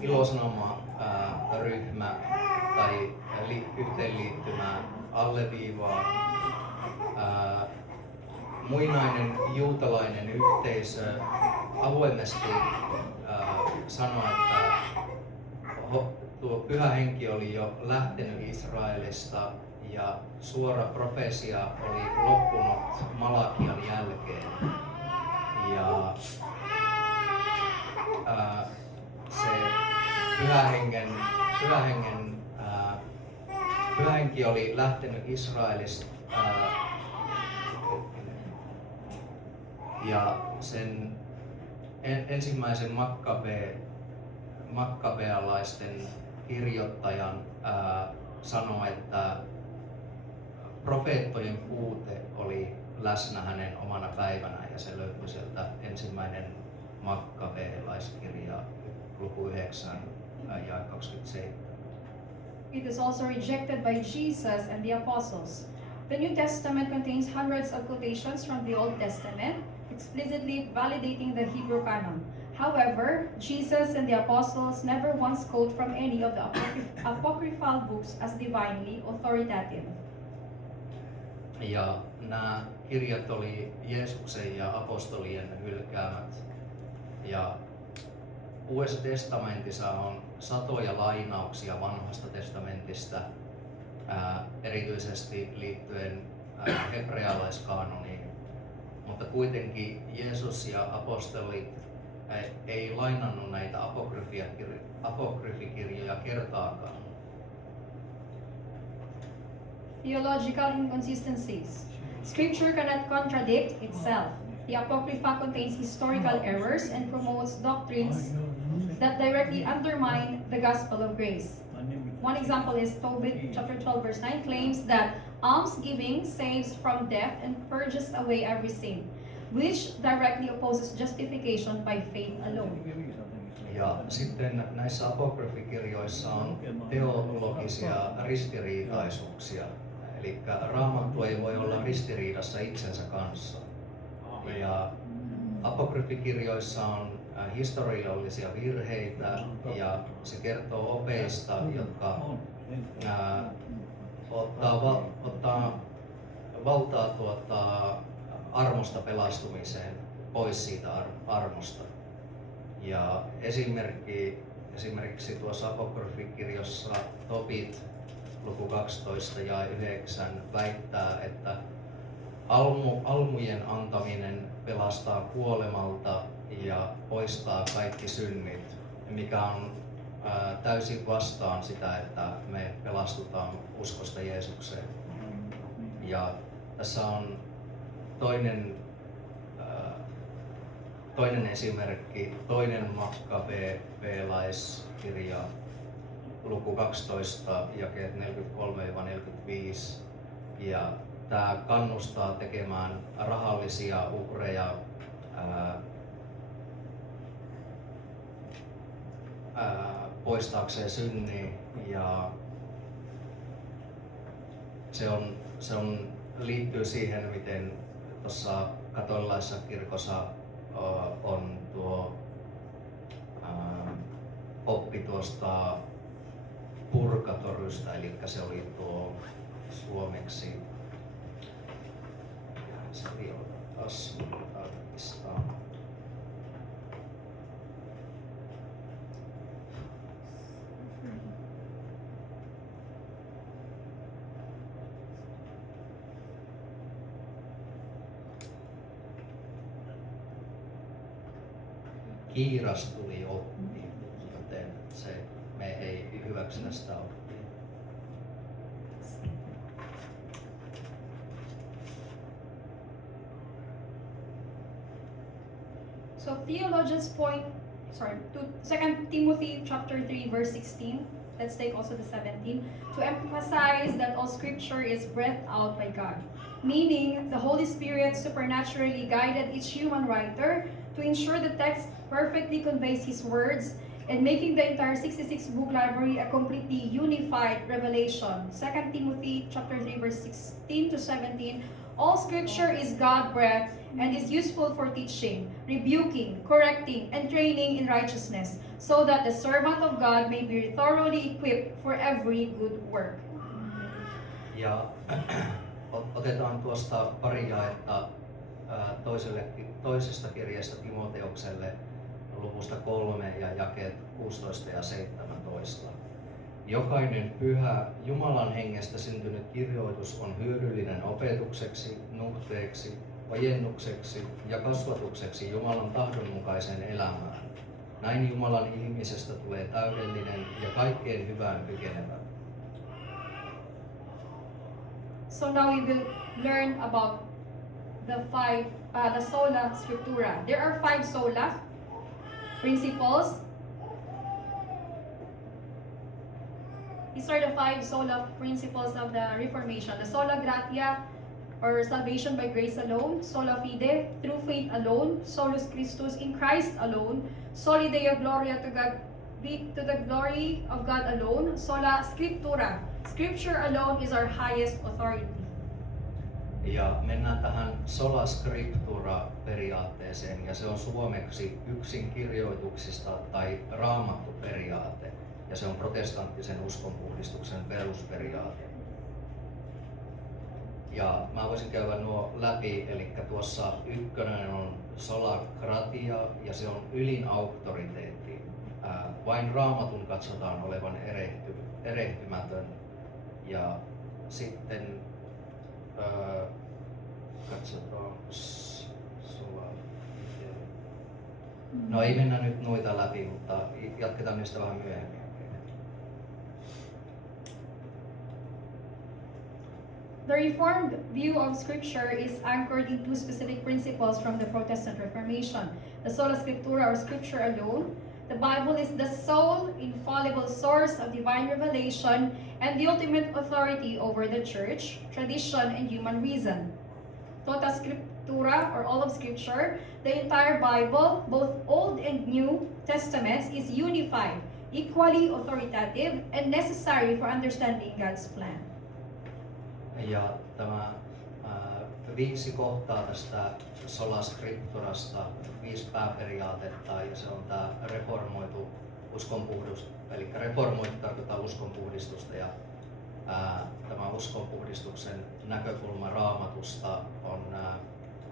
Ilosanoma-ryhmä tai yhteenliittymä alleviivaa, muinainen juutalainen yhteisö avoimesti sanoi, että tuo Pyhä Henki oli jo lähtenyt Israelista ja suora profeesia oli loppunut Malakian jälkeen. Ja se Pyhä Henki oli lähtenyt Israelista ja sen ensimmäisen makkabealaisten kirjoittajan sanoi, että profeettojen puute oli läsnä hänen omana päivänään, ja se löytyi sieltä ensimmäinen makkabealaiskirja luku 9 ja 27. It is also rejected by Jesus and the apostles. The New Testament contains hundreds of quotations from the Old Testament, explicitly validating the Hebrew canon. However, Jesus and the apostles never once quote from any of the apocryphal books as divinely authoritative. Ja nämä kirjat oli Jeesuksen ja apostolien hylkäämät. Ja Uudessa testamentissa on satoja lainauksia Vanhasta testamentista, erityisesti liittyen hebrealaiskaanoniin. Mutta kuitenkin Jeesus ja apostolit ei lainannut näitä apokryfikirjoja kertaakaan. Theological inconsistencies. Scripture cannot contradict itself. The Apocrypha contains historical errors and promotes doctrines that directly undermine the gospel of grace. One example is Tobit chapter 12 verse 9 claims that almsgiving saves from death and purges away every sin, which directly opposes justification by faith alone. Ja sitten näissä apokryfikirjoissa on teologisia ristiriitaisuuksia. Eli Raamattu ei voi olla ristiriidassa itsensä kanssa. Ja apokryfikirjoissa on historiallisia virheitä ja se kertoo opeista, jotka ottaa valtaa armosta pelastumiseen pois siitä armosta. Ja esimerkiksi tuossa apokryfikirjassa Tobit luku 12 ja 9 väittää, että almujen antaminen pelastaa kuolemalta ja poistaa kaikki synnit, mikä on täysin vastaan sitä, että me pelastutaan uskosta Jeesukseen. Ja tässä on toinen esimerkki, toinen makkabealaiskirja, luku 12, jakeet 43-45. Ja tämä kannustaa tekemään rahallisia uhreja poistaakseen synnin, ja se liittyy siihen, miten tuossa katolilaisessa kirkossa on tuo oppi tuosta purgatorysta, eli se oli tuo suomeksi. Se oli taas tarkistaa. Kiirastuli oppi, joten me ei hyväksytä sitä oppia. So theologians point, to 2 Timothy chapter 3 verse 16. Let's take also the 17 to emphasize that all scripture is breathed out by God. meaning the Holy Spirit supernaturally guided each human writer to ensure the text perfectly conveys His words and making the entire 66 book library a completely unified revelation. 2 Timothy chapter 3 verse 16 to 17. All scripture is God-breathed and is useful for teaching, rebuking, correcting, and training in righteousness, so that the servant of God may be thoroughly equipped for every good work. Ja otetaan tuosta pari jaetta toisesta kirjasta Timoteokselle luvusta 3 ja jakeet 16 ja 17. Jokainen pyhä Jumalan hengestä syntynyt kirjoitus on hyödyllinen opetukseksi, nuhteeksi, ojennukseksi ja kasvatukseksi Jumalan tahdonmukaiseen elämään. Näin Jumalan ihmisestä tulee täydellinen ja kaikkeen hyvään kykenevä. So now we will learn about the sola scriptura. There are 5 sola principles. These are the 5 sola principles of the Reformation. The sola gratia, or salvation by grace alone. Sola fide, through faith alone. Solus Christus, in Christ alone. Soli Deo gloria to God, to the glory of God alone. Sola scriptura, scripture alone is our highest authority. Ja mennään tähän sola scriptura periaatteeseen, ja se on suomeksi yksin kirjoituksista tai raamattu periaate, ja se on protestanttisen uskonpuhdistuksen perusperiaate. Ja mä voisin käydä nuo läpi, eli tuossa ykkönen on sola gratia, ja se on ylin auktoriteetti. Vain raamatun katsotaan olevan erehtymätön, ja sitten katsotaan sola. No ei mennä nyt noita läpi, mutta jatketaan niistä vähän myöhemmin. The Reformed view of Scripture is anchored in 2 specific principles from the Protestant Reformation. The sola scriptura, or Scripture alone. The Bible is the sole, infallible source of divine revelation and the ultimate authority over the church, tradition, and human reason. Tota Scriptura, or all of Scripture, the entire Bible, both Old and New Testaments, is unified, equally authoritative, and necessary for understanding God's plan. Ja tämä 5 kohtaa tästä sola scripturasta, 5 pääperiaatetta, ja se on tämä reformoitu uskonpuhdistus, eli reformoitu tarkoittaa uskonpuhdistusta, ja tämä uskonpuhdistuksen näkökulma Raamatusta on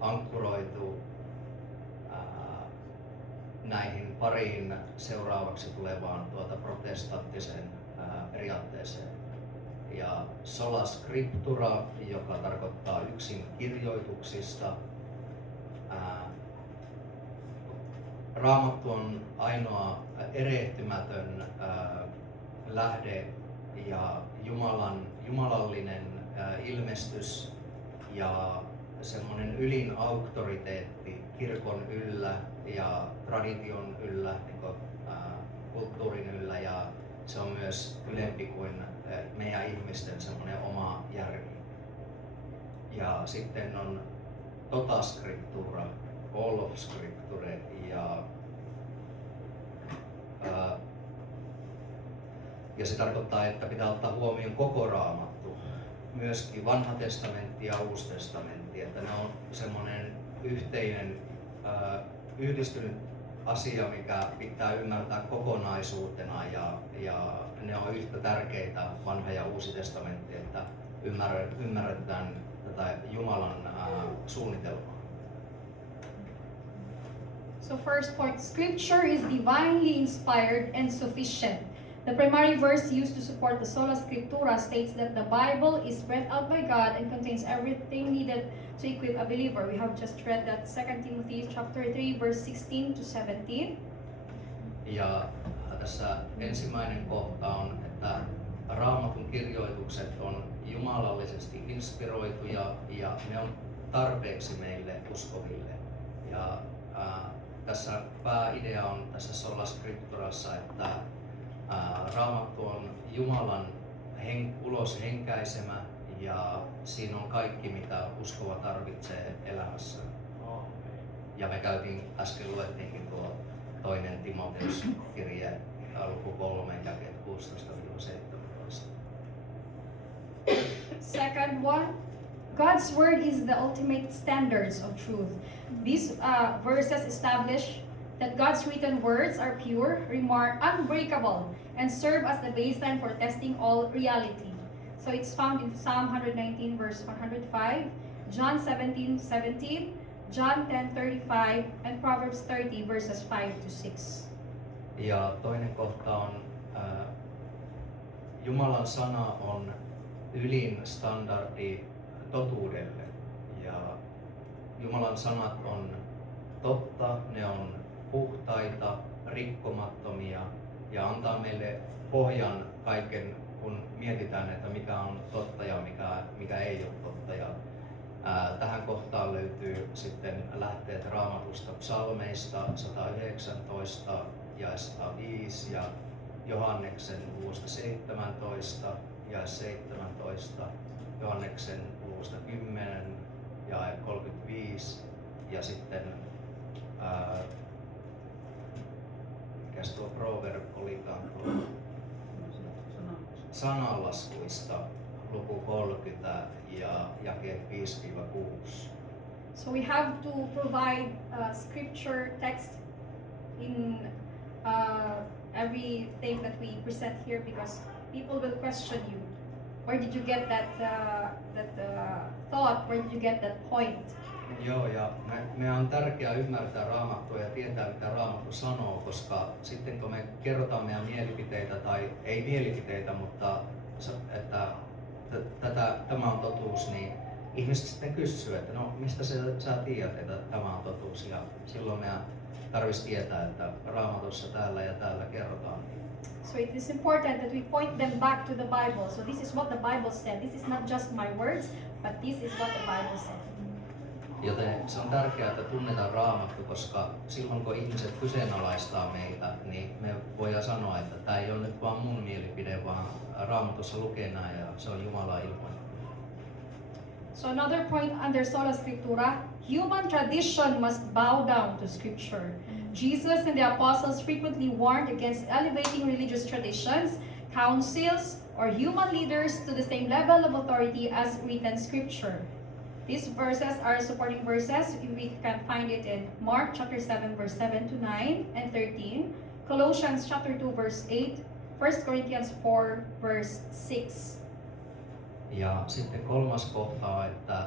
ankkuroitu näihin pariin seuraavaksi tulevaan protestanttiseen periaatteeseen. Ja sola scriptura, joka tarkoittaa yksin kirjoituksista. Raamattu on ainoa erehtymätön lähde ja jumalallinen ilmestys ja semmoinen ylin auktoriteetti kirkon yllä ja tradition yllä, kulttuurin yllä, ja se on myös ylempi kuin meidän ihmisten semmoinen oma järki. Ja sitten on tota scriptura, all of scripture, ja se tarkoittaa, että pitää ottaa huomioon koko Raamattu, myöskin Vanha testamentti ja Uusi testamentti, että ne on semmoinen yhteinen, yhdistynyt asia, mikä pitää ymmärtää kokonaisuutena, ja ne on yhtä tärkeitä, Vanha ja Uusi testamentti, että ymmärretään tätä Jumalan suunnitelmaa. So first point, Scripture is divinely inspired and sufficient. The primary verse used to support the sola scriptura states that the Bible is read out by God and contains everything needed to equip a believer. We have just read that 2 Timothy chapter 3 verse 16 to 17. Ja tässä ensimmäinen kohta on, että Raamatun kirjoitukset on jumalallisesti inspiroituja ja ne on tarpeeksi meille uskoville. Ja tässä pääidea on tässä sola scripturassa, että Raamattu on Jumalan ulos henkäisemä ja siinä on kaikki mitä uskova tarvitsee elämässä. Ja me äsken luettiinkin tuo toinen Timoteus kirje luku 3 jakeet 16-17. Second one, God's word is the ultimate standards of truth. These verses establish that God's written words are pure, unbreakable, and serve as the baseline for testing all reality. So it's found in Psalm 119 verse 105, John 17:17, John 10:35, and Proverbs 30 verses 5-6. Ja toinen kohta on, Jumalan sana on ylin standardi totuudelle. Ja Jumalan sanat on totta, ne on puhtaita, rikkomattomia ja antaa meille pohjan kaiken, kun mietitään, että mikä on totta ja mikä ei ole totta. Ja, tähän kohtaan löytyy sitten lähteet Raamatusta psalmeista 119 ja 105 ja Johanneksen luvusta 17 ja 17, Johanneksen luvusta 10 ja 35 ja sitten mikäs tuo proverb olikaan tuo sananlaskuista luku 30 ja jakeet 5-6. So we have to provide scripture text in everything that we present here because people will question you. Where did you get that thought? Where did you get that point? Joo, ja meidän on tärkeää ymmärtää Raamattua ja tietää mitä Raamattu sanoo, koska sitten kun me kerrotaan meidän mielipiteitä tai ei mielipiteitä, mutta että tämä on totuus, niin ihmiset sitten kysyy, että no mistä sä tiedät, että tämä on totuus, ja silloin meidän tarvitsisi tietää, että Raamatussa täällä ja täällä kerrotaan. So it is important that we point them back to the Bible. So this is what the Bible said. This is not just my words, but this is what the Bible said. Joten se on tärkeää, että tunnetaan Raamattu, koska silloin kun ihmiset kyseenalaistaa meitä, niin me voidaan sanoa, että tämä ei ole nyt vaan mun mielipide, vaan Raamatussa lukee näin ja se on Jumalan ilmoitus. So another point under sola scriptura, human tradition must bow down to scripture. Jesus and the apostles frequently warned against elevating religious traditions, councils, or human leaders to the same level of authority as written scripture. These verses are supporting verses. We can find it in Mark chapter 7 verse 7-9 and 13, Colossians chapter 2 verse 8, 1 Corinthians 4 verse 6. Ja sitten kolmas kohta on, että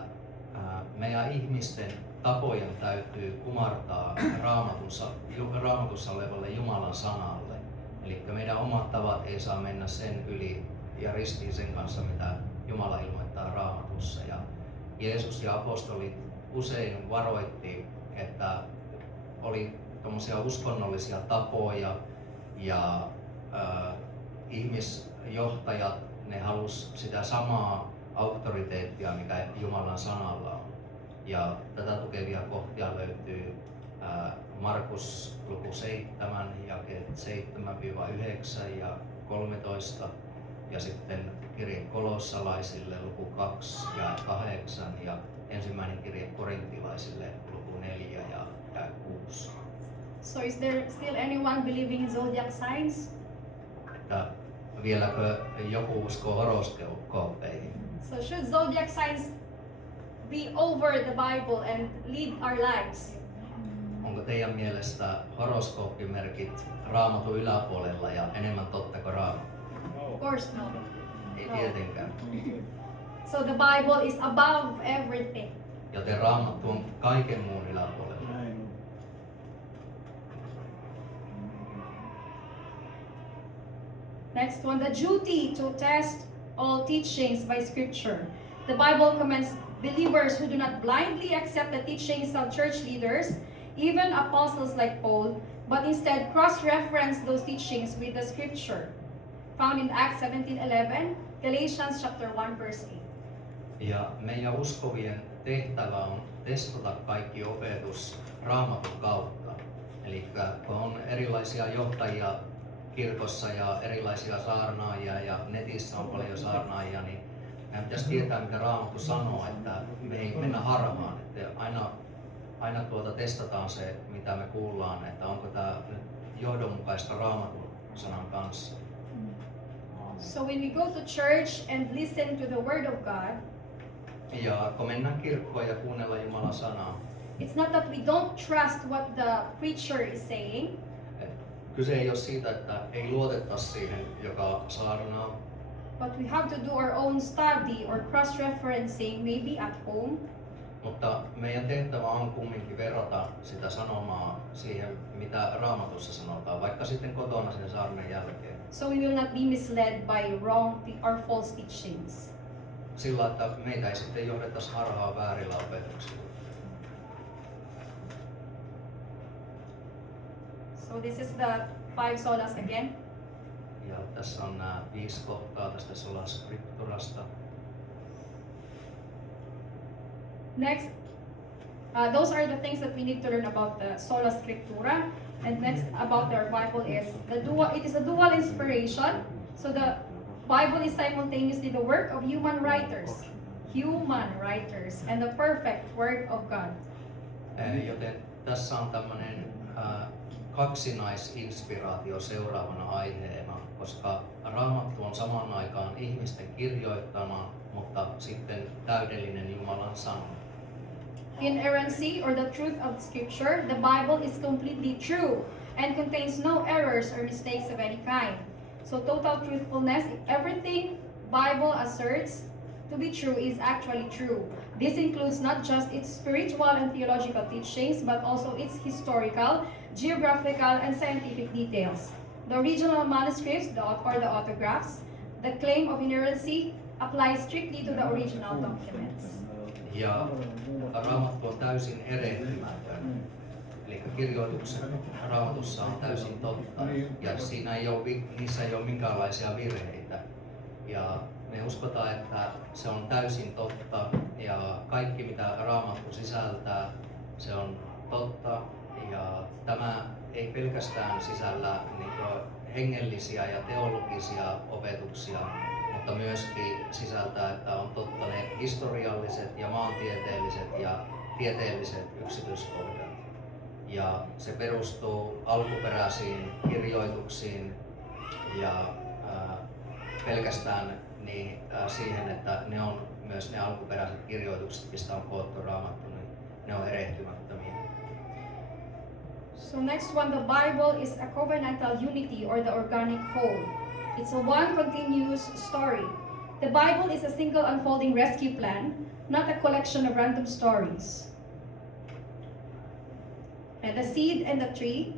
meidän ihmisten tapojen täytyy kumartaa Raamatussa olevalle Jumalan sanalle. Eli meidän omat tavat ei saa mennä sen yli ja ristiin sen kanssa, mitä Jumala ilmoittaa Raamatussa. Ja Jeesus ja apostolit usein varoitti, että oli tommosia uskonnollisia tapoja ja ihmisjohtajat, ne halus sitä samaa auktoriteettia, mikä Jumalan sanalla on. Ja tätä tukevia kohtia löytyy Markus luku 7, jakeet 7-9 ja 13 ja sitten kirje Kolossalaisille luku 2 ja 8 ja ensimmäinen kirje Korintilaisille luku 4 ja 6. So is there still anyone believing in zodiac signs? Että vieläkö joku uskoo horoskooppeihin? So should zodiac signs be over the Bible and lead our lives? Onko teidän mielestä horoskooppimerkit Raamatun yläpuolella ja enemmän totta kuin Raamattu? Of course no. Ei tietenkään. So the Bible is above everything. Joten Raamattu on kaiken muun yläpuolella. Näin on. Next one, the duty to test all teachings by Scripture. The Bible commends believers who do not blindly accept the teachings of church leaders, even apostles like Paul, but instead cross-reference those teachings with the Scripture. Found in Acts 17:11, Galatians chapter 1 verse 8. Ja meidän uskovien tehtävä on testata kaikki opetus Raamatun kautta. Eli kun on erilaisia johtajia kirkossa ja erilaisia saarnaajia ja netissä on paljon saarnaajia, niin Meidän pitäisi tietää, mitä Raamattu sanoo, että me ei mennä harhaan. Että aina testataan se, mitä me kuullaan, että onko tämä nyt johdonmukaista Raamatun sanan kanssa. So when we go to church and listen to the Word of God, Ja kun mennään kirkkoon ja kuunnellaan Jumalan sanaa, it's not that we don't trust what the preacher is saying, kyse ei ole siitä, että ei luotettaisi siihen, joka saarnaa, but we have to do our own study or cross-referencing, maybe at home, mutta meidän tehtävä on kumminkin verrata sitä sanomaa siihen, mitä Raamatussa sanotaan, vaikka sitten kotona sen saarnan jälkeen. so we will not be misled by wrong or false teachings. Sillä, että meitä ei sitten johdettaisi harhaan väärillä opetuksilla. So this is the 5 solas again. Ja tässä on nämä 5 kohtaa tästä sola scripturasta. Next, those are the things that we need to learn about the sola scriptura. And next about our Bible is it is a dual inspiration. So the Bible is simultaneously the work of human writers, and the perfect word of God. Joten tässä on tämmöinen kaksinaisinspiraatio seuraavana aiheena, koska Raamattu on samaan aikaan ihmisten kirjoittama, mutta sitten täydellinen Jumalan sana. Inerrancy, or the truth of Scripture, the Bible is completely true and contains no errors or mistakes of any kind. So total truthfulness, everything Bible asserts to be true is actually true. This includes not just its spiritual and theological teachings, but also its historical, geographical, and scientific details. The original manuscripts, or the autographs, the claim of inerrancy applies strictly to the original documents. Ja Raamattu on täysin erehtymätön. Eli kirjoitukset Raamatussa on täysin totta. Ja niissä ei ole minkäänlaisia virheitä. Ja me uskotaan, että se on täysin totta. Ja kaikki mitä Raamattu sisältää, se on totta. Ja tämä ei pelkästään sisällä hengellisiä ja teologisia opetuksia, mutta myöskin sisältää, että on totta ne historialliset ja maantieteelliset ja tieteelliset yksityiskohdat. Ja se perustuu alkuperäisiin kirjoituksiin ja pelkästään siihen, että ne on myös ne alkuperäiset kirjoitukset, mistä on koottu Raamattu, niin ne on erehtymättömiä. So next one, the Bible is a covenantal unity, or the organic whole. It's a one continuous story. The Bible is a single unfolding rescue plan, not a collection of random stories. And the seed and the tree.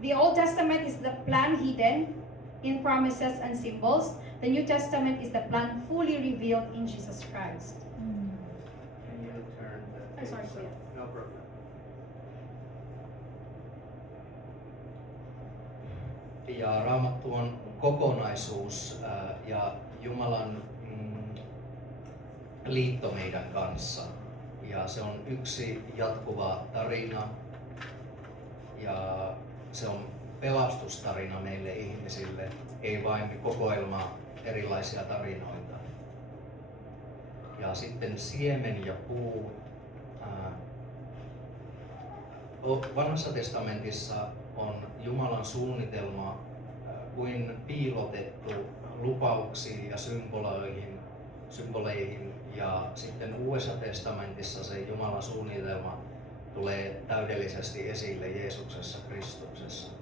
The Old Testament is the plan hidden in promises and symbols. The New Testament is the plan fully revealed in Jesus Christ. Can you turn the I'm sorry, page? Kuya. No problem. Ja Raamattu on kokonaisuus ja Jumalan liitto meidän kanssa. Ja se on yksi jatkuva tarina ja se on pelastustarina meille ihmisille, ei vain kokoelma erilaisia tarinoita. Ja sitten siemen ja puu. Vanhassa testamentissa on Jumalan suunnitelma kuin piilotettu lupauksiin ja symboleihin ja sitten Uudessa testamentissa se Jumalan suunnitelma tulee täydellisesti esille Jeesuksessa Kristuksessa.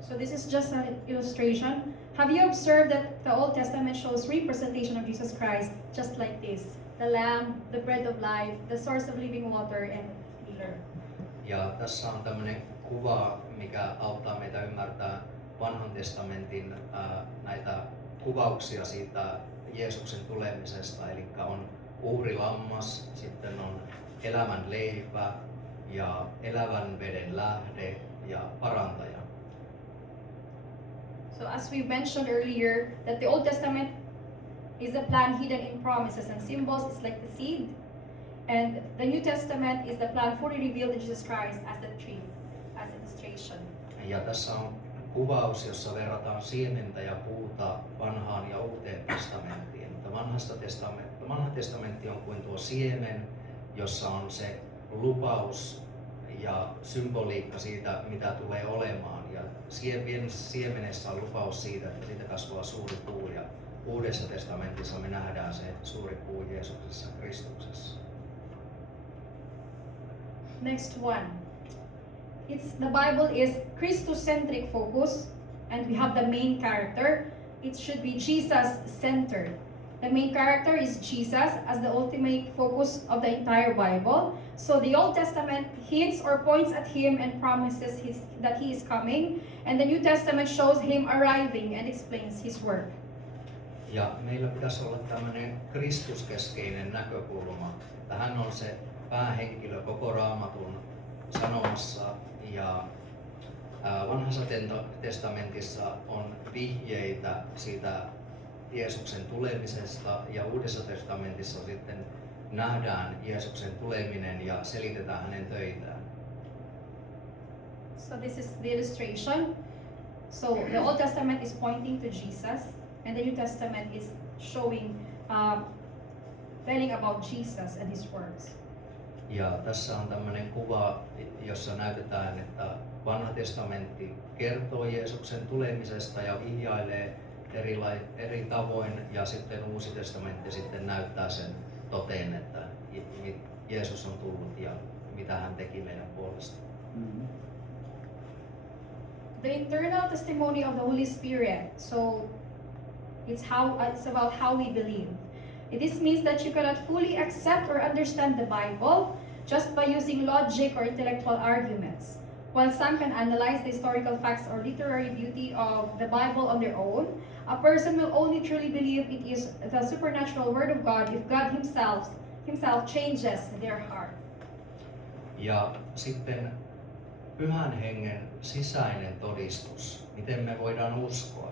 So this is just an illustration. Have you observed that the Old Testament shows representation of Jesus Christ just like this? The Lamb, the bread of life, the source of living water, and the pillar. Ja tässä on tämmöinen kuva, mikä auttaa meitä ymmärtää Vanhan testamentin näitä kuvauksia siitä Jeesuksen tulemisesta. Eli on uhrilammas, sitten on elämän leipä ja elävän veden lähde ja parantaja. So as we mentioned earlier, that the Old Testament is a plan hidden in promises and symbols. It's like the seed. And the New Testament is the plan fully revealed in Jesus Christ as the tree, as illustration. Ja tässä on kuvaus, jossa verrataan siementä ja puuta vanhaan ja uuteen testamenttiin. Mutta vanha testamentti on kuin tuo siemen, jossa on se lupaus ja symboliikka siitä, mitä tulee olemaan. Ja pienessä siemenessä on lupaus siitä, että siitä kasvaa suuri puu. Ja Uudessa testamentissa me nähdään se suuri puu Jeesuksessa, Kristuksessa. Next one. The Bible is Christus-centric focus, and we have the main character. It should be Jesus-centered. The main character is Jesus as the ultimate focus of the entire Bible. So the Old Testament hints or points at him and promises that he is coming, and the New Testament shows him arriving and explains his work. Ja meillä pitäisi olla tämmöinen kristuskeskeinen näkökulma, että hän on se päähenkilö koko Raamatun sanomassa. Ja Vanhassa testamentissa on vihjeitä siitä Jeesuksen tulemisesta, ja Uudessa testamentissa sitten nähdään Jeesuksen tuleminen ja selitetään hänen töitään. So this is the illustration. So the Old Testament is pointing to Jesus, and the New Testament is showing, telling about Jesus and his works. Ja tässä on tämmöinen kuva, jossa näytetään, että Vanha testamentti kertoo Jeesuksen tulemisesta ja vihjailee eri tavoin, ja sitten Uusi testamentti sitten näyttää sen toteen, että Jeesus on tullut ja mitä hän teki meidän puolesta. Mm-hmm. The internal testimony of the Holy Spirit. So it's about how we believe. This means that you cannot fully accept or understand the Bible just by using logic or intellectual arguments. While some can analyze the historical facts or literary beauty of the Bible on their own, a person will only truly believe it is the supernatural Word of God if God Himself changes their heart. Ja sitten Pyhän Hengen sisäinen todistus, miten me voidaan uskoa.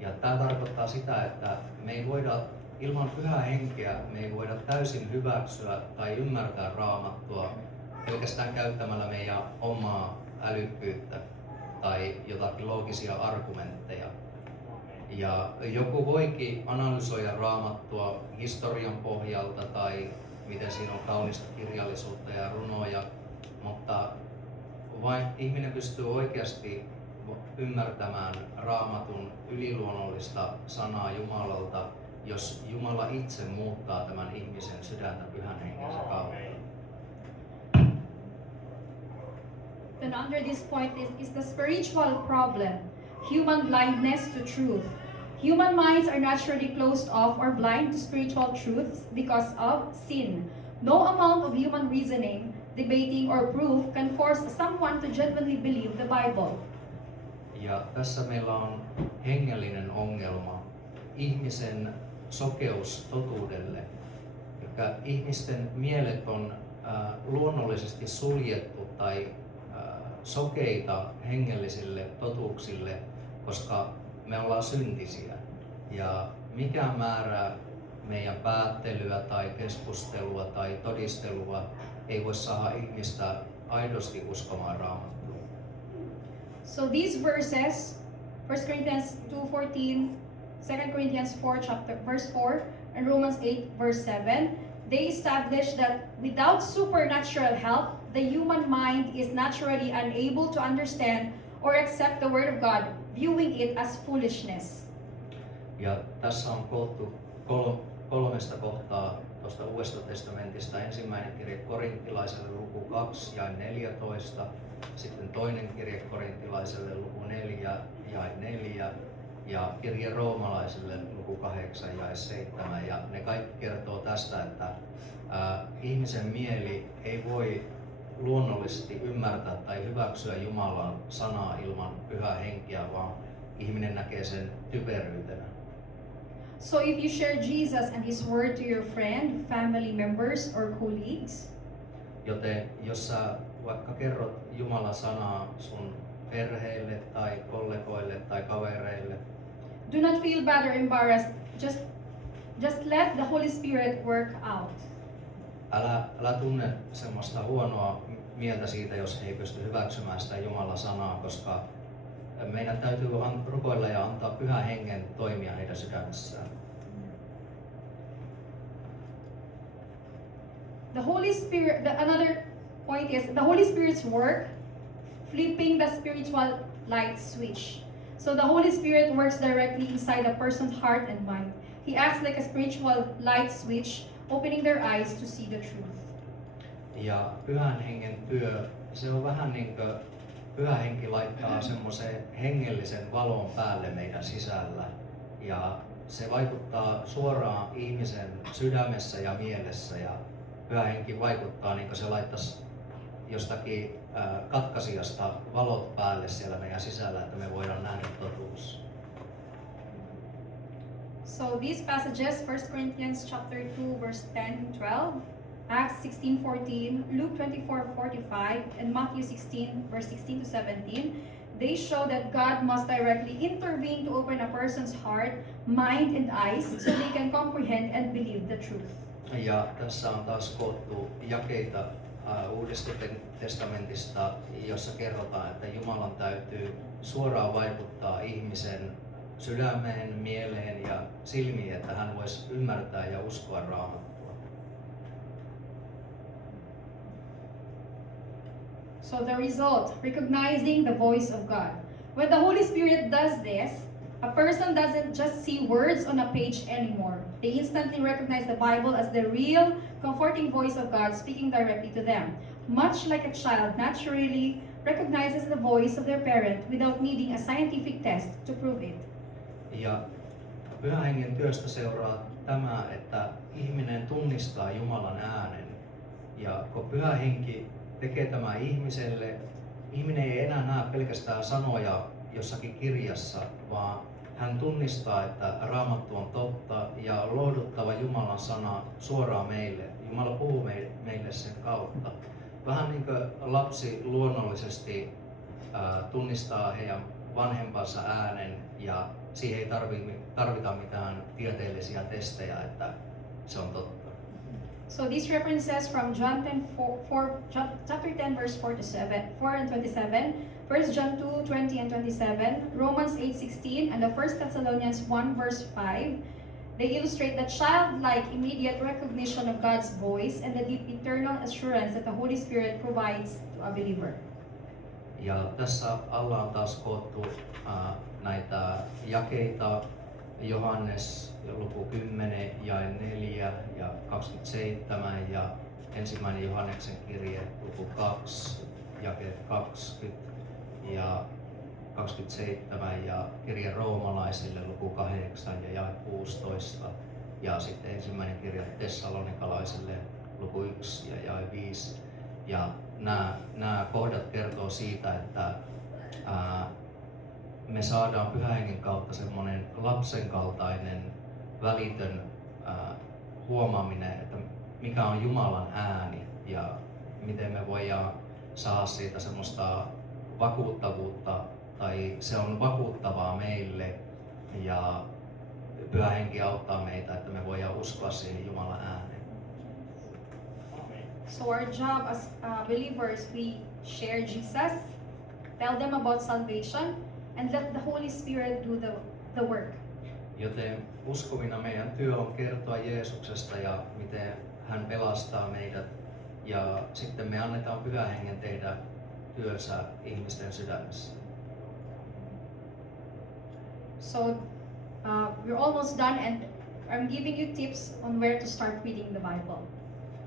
Ja tämä tarkoittaa sitä, että me ei voida ilman Pyhää Henkeä me ei voida täysin hyväksyä tai ymmärtää Raamattua pelkästään käyttämällä meidän omaa älykkyyttä tai jotakin loogisia argumentteja. Ja joku voikin analysoida Raamattua historian pohjalta tai miten siinä on kaunista kirjallisuutta ja runoja, mutta vain ihminen pystyy oikeasti ymmärtämään Raamatun yliluonnollista sanaa Jumalalta, jos Jumala itse muuttaa tämän ihmisen sydäntä Pyhän Henkensä kautta. Then under this point is the spiritual problem, human blindness to truth. Human minds are naturally closed off or blind to spiritual truths because of sin. No amount of human reasoning, debating, or proof can force someone to genuinely believe the Bible. Ja tässä meillä on hengellinen ongelma, ihmisen sokeus totuudelle. Eli ihmisten mielet on luonnollisesti suljettu tai sokeita hengellisille totuuksille, koska me ollaan syntisiä. Ja mikään määrää meidän päättelyä tai keskustelua tai todistelua ei voi saada ihmistä aidosti uskomaan Raamattua. So these verses, 1 Corinthians 2:14, 2 Corinthians 4 verse 4, and Romans 8 verse 7, they establish that without supernatural help, the human mind is naturally unable to understand or accept the Word of God, viewing it as foolishness. Ja tässä on koottu kolmesta kohtaa tuosta Uudesta testamentista. Ensimmäinen kirje Korinttilaiselle luku 2 ja 14, sitten toinen kirje Korinttilaiselle luku 4 ja 4 ja kirje Roomalaiselle luku 8 ja 7. Ja ne kaikki kertoo tästä, että ihmisen mieli ei voi luonnollisesti ymmärtää tai hyväksyä Jumalan sanaa ilman Pyhää Henkeä, vaan ihminen näkee sen typeryytenä. So if you share Jesus and His Word to your friend, family members, or colleagues, Joten jos sä vaikka kerrot Jumalan sanaa sun perheille tai kollegoille tai kavereille, do not feel bad or embarrassed. Just let the Holy Spirit work out. älä tunne semmoista huonoa mieltä siitä, jos ei pysty hyväksymään sitä Jumalan sanaa, koska meidän täytyy rukoilla ja antaa Pyhän Hengen toimia heidän sydämessään. The Holy Spirit, another point is the Holy Spirit's work, flipping the spiritual light switch. So the Holy Spirit works directly inside a person's heart and mind. He acts like a spiritual light switch, opening their eyes to see the truth. Ja Pyhän Hengen työ, se on vähän niin kuin Pyhä Henki laittaa semmoisen hengellisen valon päälle meidän sisällä. Ja se vaikuttaa suoraan ihmisen sydämessä ja mielessä. Ja Pyhä Henki vaikuttaa niin kuin se laittaisi jostakin katkaisijasta valot päälle siellä meidän sisällä, että me voidaan nähdä totuus. So these passages, 1 Corinthians chapter 2, verse 10 and 12, Acts 16:14, Luke 24:45, and Matthew 16, verse 16 to 17, they show that God must directly intervene to open a person's heart, mind, and eyes so they can comprehend and believe the truth. Ja tässä on taas koottu jakeita Uudesta testamentista, jossa kerrotaan, että Jumalan täytyy suoraan vaikuttaa ihmisen sydämeen, mieleen ja silmiin, että hän voisi ymmärtää ja uskoa Raamattua. So the result, recognizing the voice of God. When the Holy Spirit does this, a person doesn't just see words on a page anymore. They instantly recognize the Bible as the real, comforting voice of God speaking directly to them. Much like a child naturally recognizes the voice of their parent without needing a scientific test to prove it. Ja Pyhän Hengen työstä seuraa tämä, että ihminen tunnistaa Jumalan äänen. Ja kun Pyhä Henki tekee tämä ihmiselle, ihminen ei enää näe pelkästään sanoja jossakin kirjassa, vaan hän tunnistaa, että Raamattu on totta ja lohduttava Jumalan sana suoraan meille. Jumala puhuu meille sen kautta. Vähän niin kuin lapsi luonnollisesti tunnistaa heidän vanhempansa äänen ja siihen ei tarvita mitään tieteellisiä testejä, että se on totta. So these references from chapter 10 verse 4 and 27, 1 John 2, 20 and 27, Romans 8:16, and the 1 Thessalonians 1 verse 5, they illustrate the childlike immediate recognition of God's voice and the deep eternal assurance that the Holy Spirit provides to a believer. Ja tässä alla on taas koottu näitä jakeita, Johannes luku 10, jae 4 ja 27 ja ensimmäinen Johanneksen kirje luku 2, jake 20 ja 27 ja kirje roomalaisille luku 8 ja jae 16 ja sitten ensimmäinen kirje tessalonikalaisille luku 1 ja jae 5. Ja nämä kohdat kertoo siitä, että me saadaan Pyhän Hengen kautta semmoinen lapsen kaltainen välitön huomaaminen, että mikä on Jumalan ääni ja miten me voidaan saada siitä semmoista vakuuttavuutta tai se on vakuuttavaa meille ja Pyhä Henki auttaa meitä, että me voidaan uskoa siihen Jumalan ääneen. So our job as believers, we share Jesus, tell them about salvation, and let the Holy Spirit do the work. Joten uskovina meidän työ on kertoa Jeesuksesta ja miten hän pelastaa meidät ja sitten me annetaan Pyhän Hengen tehdä työnsä ihmisten sydämessä. So we're almost done, and I'm giving you tips on where to start reading the Bible.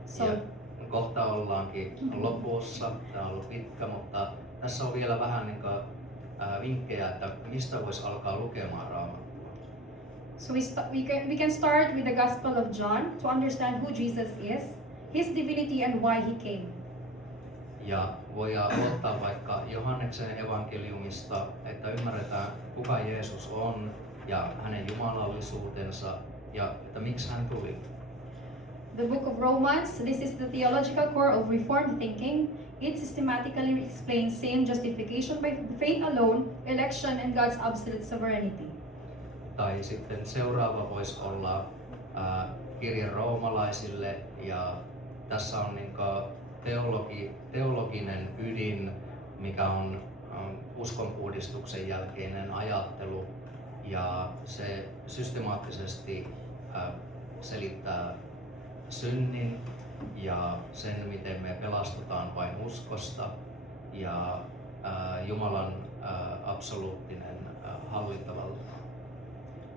So Ja kohta ollaankin lopussa. Tämä on ollut pitkä, mutta tässä on vielä vähän niin kuin, vinkkejä, että mistä voisi alkaa lukemaan Raamattua. So we can start with the Gospel of John to understand who Jesus is, his divinity, and why he came. Ja voidaan aloittaa vaikka Johanneksen evankeliumista, että ymmärretään kuka Jeesus on ja hänen jumalallisuutensa ja että miksi hän tuli. The book of Romans, this is the theological core of Reformed thinking. It systematically explains same justification by faith alone, election, and God's absolute sovereignty. Tai sitten seuraava voisi olla kirje roomalaisille ja tässä on niin teologinen ydin, mikä on uskonpuhdistuksen jälkeinen ajattelu ja se systemaattisesti selittää synnin ja sen, miten me pelastutaan vain uskosta ja Jumalan absoluuttinen hallintavalta.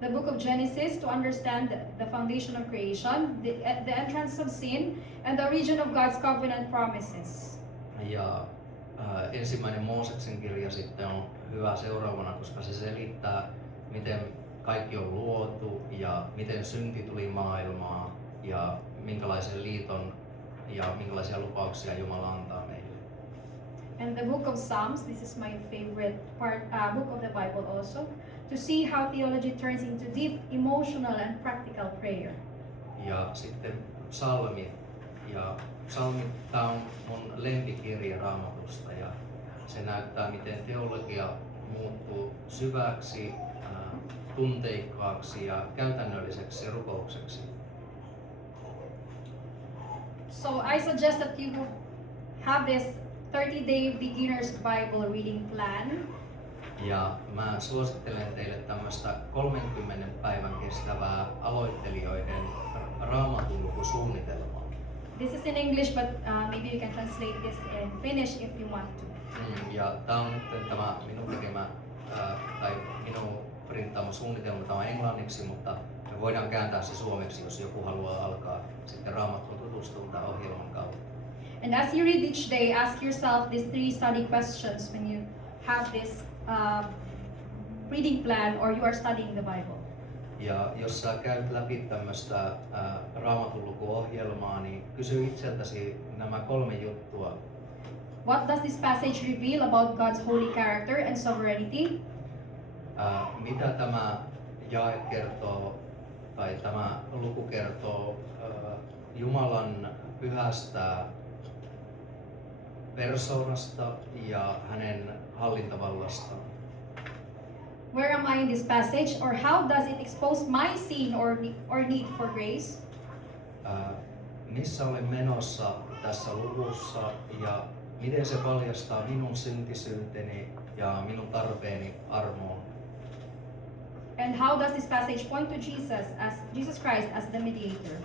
The book of Genesis to understand the foundation of creation, the entrance of sin, and the origin of God's covenant promises. Ja ensimmäinen Mooseksen kirja sitten on hyvä seuraavana, koska se selittää, miten kaikki on luotu ja miten synti tuli maailmaan ja minkälaisen liiton ja minkälaisia lupauksia Jumala antaa meille. And the book of Psalms, this is my favorite book of the Bible also, to see how theology turns into deep emotional and practical prayer. Ja sitten psalmit. Ja psalmit, tämä on mun lempikirja Raamatusta ja se näyttää, miten teologia muuttuu syväksi, tunteikkaaksi ja käytännölliseksi rukoukseksi. So I suggest that you have this 30-day beginner's Bible reading plan. Ja mä suosittelen teille tämmöistä 30 päivän kestävää aloittelijoiden raamatun lukusuunnitelmaa. This is in English, but maybe you can translate this in Finnish if you want to. Ja tää on nyt tämä minun tekemä tai minun printtaama suunnitelma, tämä on englanniksi, mutta me voidaan kääntää se suomeksi, jos joku haluaa alkaa sitten Raamattuun tutustua ohjelman kautta. And as you read each day, ask yourself these 3 study questions when you have this reading plan or you are studying the Bible. Ja jos sä käyt läpi tämmöistä Raamatun lukuohjelmaa, niin kysy itseltäsi nämä 3 juttua. What does this passage reveal about God's holy character and sovereignty? Mitä tämä jae kertoo, tai tämä luku kertoo Jumalan pyhästä persoonasta ja hänen hallintavallastaan? Where am I in this passage, or how does it expose my sin or need for grace? Missä olen menossa tässä luvussa ja miten se paljastaa minun syntisyyteni ja minun tarpeeni armoon? And how does this passage point to Jesus Christ as the mediator?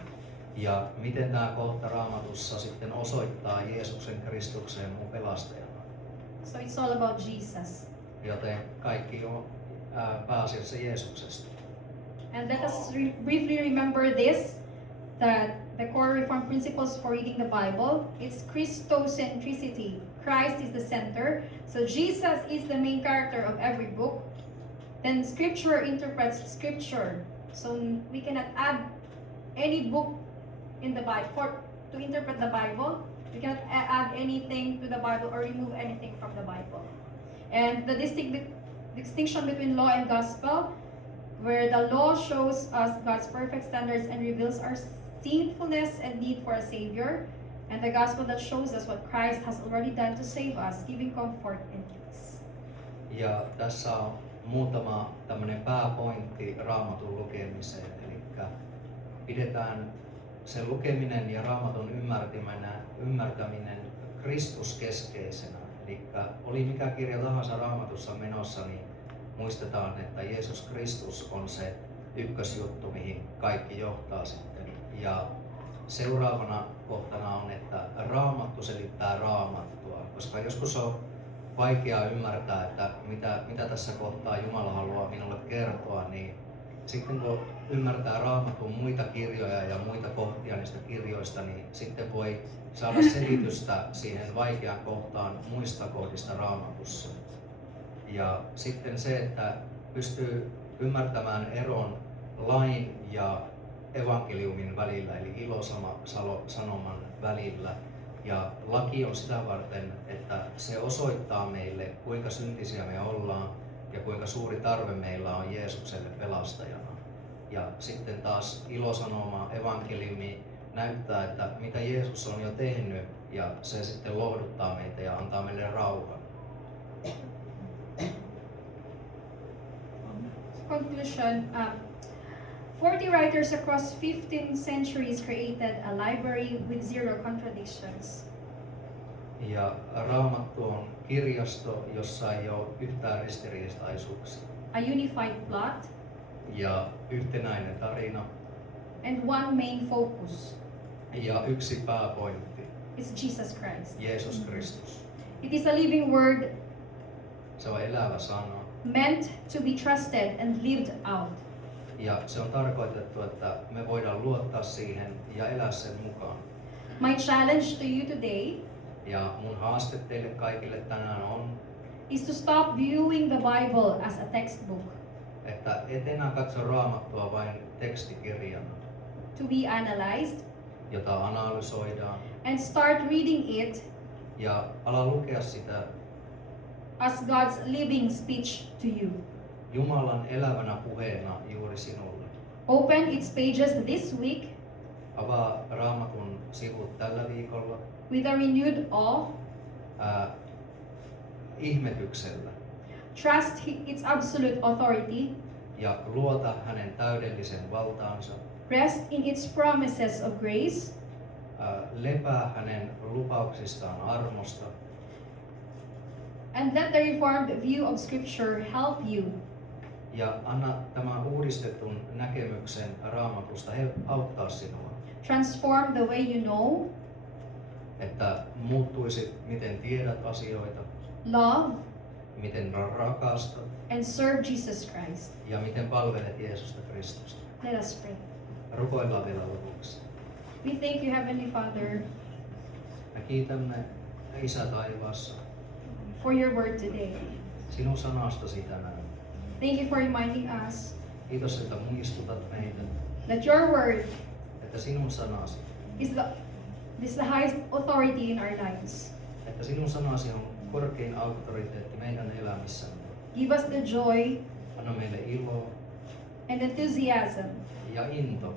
Ja miten tämä kohta Raamatussa sitten osoittaa Jeesuksen Kristuksen mun pelastajana? So it's all about Jesus. Joten kaikki on pääasiassa Jeesuksesta. And let us briefly remember this, that the core Reformed principles for reading the Bible, it's Christocentricity. Christ is the center. So Jesus is the main character of every book. Then Scripture interprets Scripture. So we cannot add any book in the Bible to interpret the Bible. We cannot add anything to the Bible or remove anything from the Bible. And the distinction between law and gospel, where the law shows us God's perfect standards and reveals our sinfulness and need for a Savior, and the gospel that shows us what Christ has already done to save us, giving comfort and peace. Ja tässä on muutama tämmöinen pääpointti Raamatun lukemiseen, eli pidetään sen lukeminen ja Raamatun ymmärtäminen Kristuskeskeisenä. Eli oli mikä kirja tahansa Raamatussa menossa, niin muistetaan, että Jeesus Kristus on se ykkösjuttu, mihin kaikki johtaa sitten. Ja seuraavana kohtana on, että Raamattu selittää Raamattua, koska joskus on vaikea ymmärtää, että mitä tässä kohtaa Jumala haluaa minulle kertoa, niin sitten kun ymmärtää Raamatun muita kirjoja ja muita kohtia niistä kirjoista, niin sitten voi saada selitystä siihen vaikeaan kohtaan muista kohdista Raamatussa. Ja sitten se, että pystyy ymmärtämään eron lain ja evankeliumin välillä, eli ilosanoman välillä. Ja laki on sitä varten, että se osoittaa meille, kuinka syntisiä me ollaan ja kuinka suuri tarve meillä on Jeesukselle pelastajana. Ja sitten taas ilosanoma, evankeliumi näyttää, että mitä Jeesus on jo tehnyt, ja se sitten lohduttaa meitä ja antaa meille rauhan. Conclusion. 40 writers across 15 centuries created a library with 0 contradictions. Ja Raamattu on kirjasto, jossa ei ole yhtään ristiriitaisuuksia. a unified plot, Ja yhtenäinen tarina and one main focus. ja yksi pääpointti, It's Jesus Christ. Jeesus Kristus. It is a living word Se on elävä sana meant to be trusted and lived out. ja se on tarkoitettu, että me voidaan luottaa siihen ja elää sen mukaan. My challenge to you today Ja mun haaste teille kaikille tänään on, is to stop viewing the Bible as a textbook, että et enää katso Raamattua vain tekstikirjana, to be analyzed, jota analysoidaan, and start reading it ja ala lukea sitä as God's living speech to you. Jumalan elävänä puheena juuri sinulle. Open its pages this week Avaa Raamatun sivut tällä viikolla with a renewed awe. Ihmetyksellä Trust its absolute authority. ja luota hänen täydellisen valtaansa. Rest in its promises of grace. Lepää hänen lupauksistaan armosta And let the reformed view of Scripture help you ja anna tämän uudistetun näkemyksen Raamatusta auttaa sinua, transform the way you know, että muuttuisit miten tiedät asioita, love, miten rakastat and serve Jesus Christ. ja miten palvelet Jeesusta Kristusta. Let us pray. Rukoillaan vielä lopuksi. We thank you, Heavenly Father, Me kiitämme Isä taivaassa for your word today. sinun sanastasi tänään. Thank you for reminding us Kiitos, että muistutat meitä, that your word että sinun sanasi, is the highest authority in our lives. että sinun sanasi on korkein auktoriteetti meidän elämissämme. Give us the joy Anna meille iloa and enthusiasm ja into,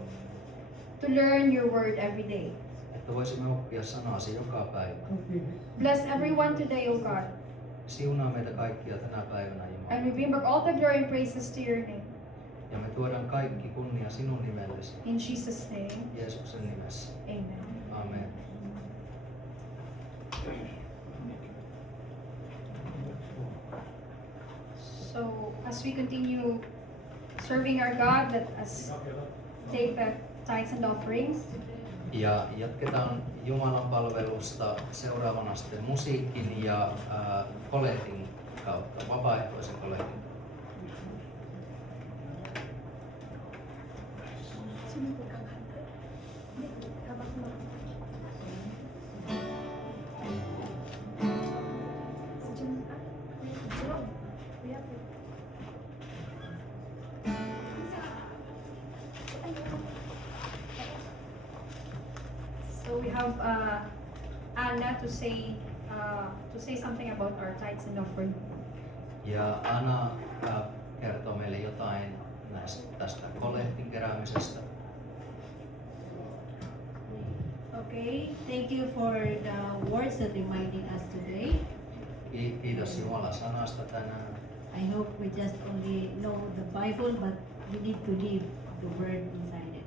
to learn your word every day. että voisimme oppia sanasi joka päivä. Bless everyone today, O God, Siunaa meitä kaikkia tänä päivänä, and Jumala. we bring back all the glory and praises to your name. Ja me tuodaan kaikki kunnia sinun nimellesi, In Jesus' name, Jeesuksen nimessä. amen. Amen. So, as we continue serving our God, let us take the tithes and offerings. Ja jatketaan Jumalan palvelusta seuraavana sitten musiikin ja kolehtin kautta, vapaaehtoisen kolehtin. So we have Anna to say something about our tithes and offering. Ja Anna kertoo meille jotain tästä kolehtin keräämisestä. Okay, thank you for the words that reminding us today. Kiitos Jumalan sanasta tänään. I hope we just only know the Bible, but we need to live the word inside it.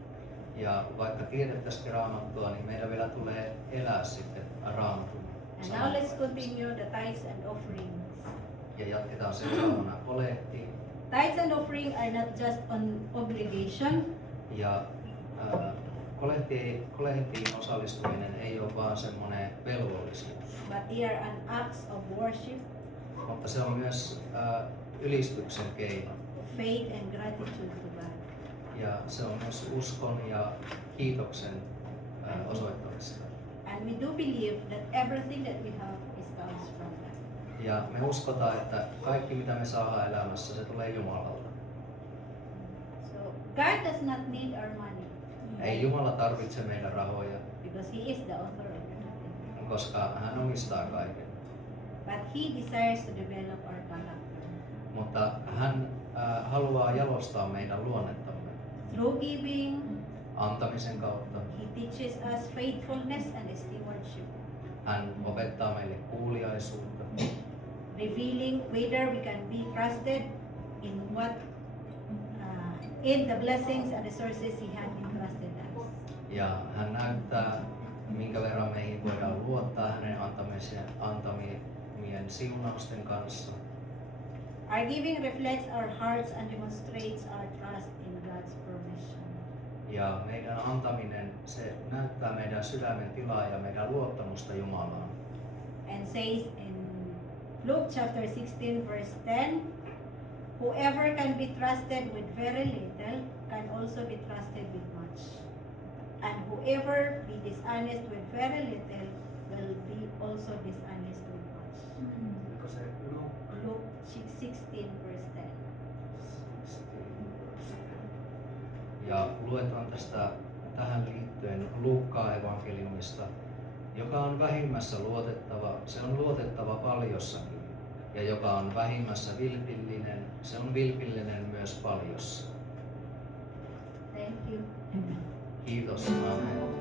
Ja vaikka tiedettäisikin Raamattua, niin meidän vielä tulee elää sitten Raamatun And now let's continue the tithes and offerings. Ja jatketaan seuraavana kolehtiin. Tithes and offering are not just an obligation, Ja kolehtiin osallistuminen ei ole vaan semmoinen velvollisuus, but they are an acts of worship, mutta se on myös ylistyksen keino. faith and gratitude to God. Ja se on myös uskon ja kiitoksen osoittamista. And we do believe that everything that we have comes from God. Ja me uskotaan, että kaikki mitä me saadaan elämässä, se tulee Jumalalta. So God does not need our money Ei Jumala tarvitse meidän rahoja, because He is the author of everything. koska hän omistaa kaiken. But He desires to develop our character. Mutta hän haluaa jalostaa meidän luonnettamme Through giving, antamisen kautta. He teaches us faithfulness and stewardship, Hän opettaa meille kuuliaisuutta, revealing whether we can be trusted in the blessings and resources He has entrusted us. ja hän näyttää, minkä verran meihin voidaan luottaa hänen antamien siunausten kanssa. Our giving reflects our hearts and demonstrates our trust in God's provision. Ja meidän antaminen, se näyttää meidän sydämen tilaa ja meidän luottamusta Jumalaan. And says in Luke chapter 16 verse 10, whoever can be trusted with very little can also be trusted with much. And whoever be dishonest with very little will be also dishonest with much. Oliko se Luke Luke 16 verse 10. 16 Ja luetaan tähän liittyen Luukkaan evankeliumista, joka on vähimmässä luotettava, se on luotettava paljossakin. Ja joka on vähimmässä vilpillinen, se on vilpillinen myös paljossa. Thank you. Kiitos. Amen.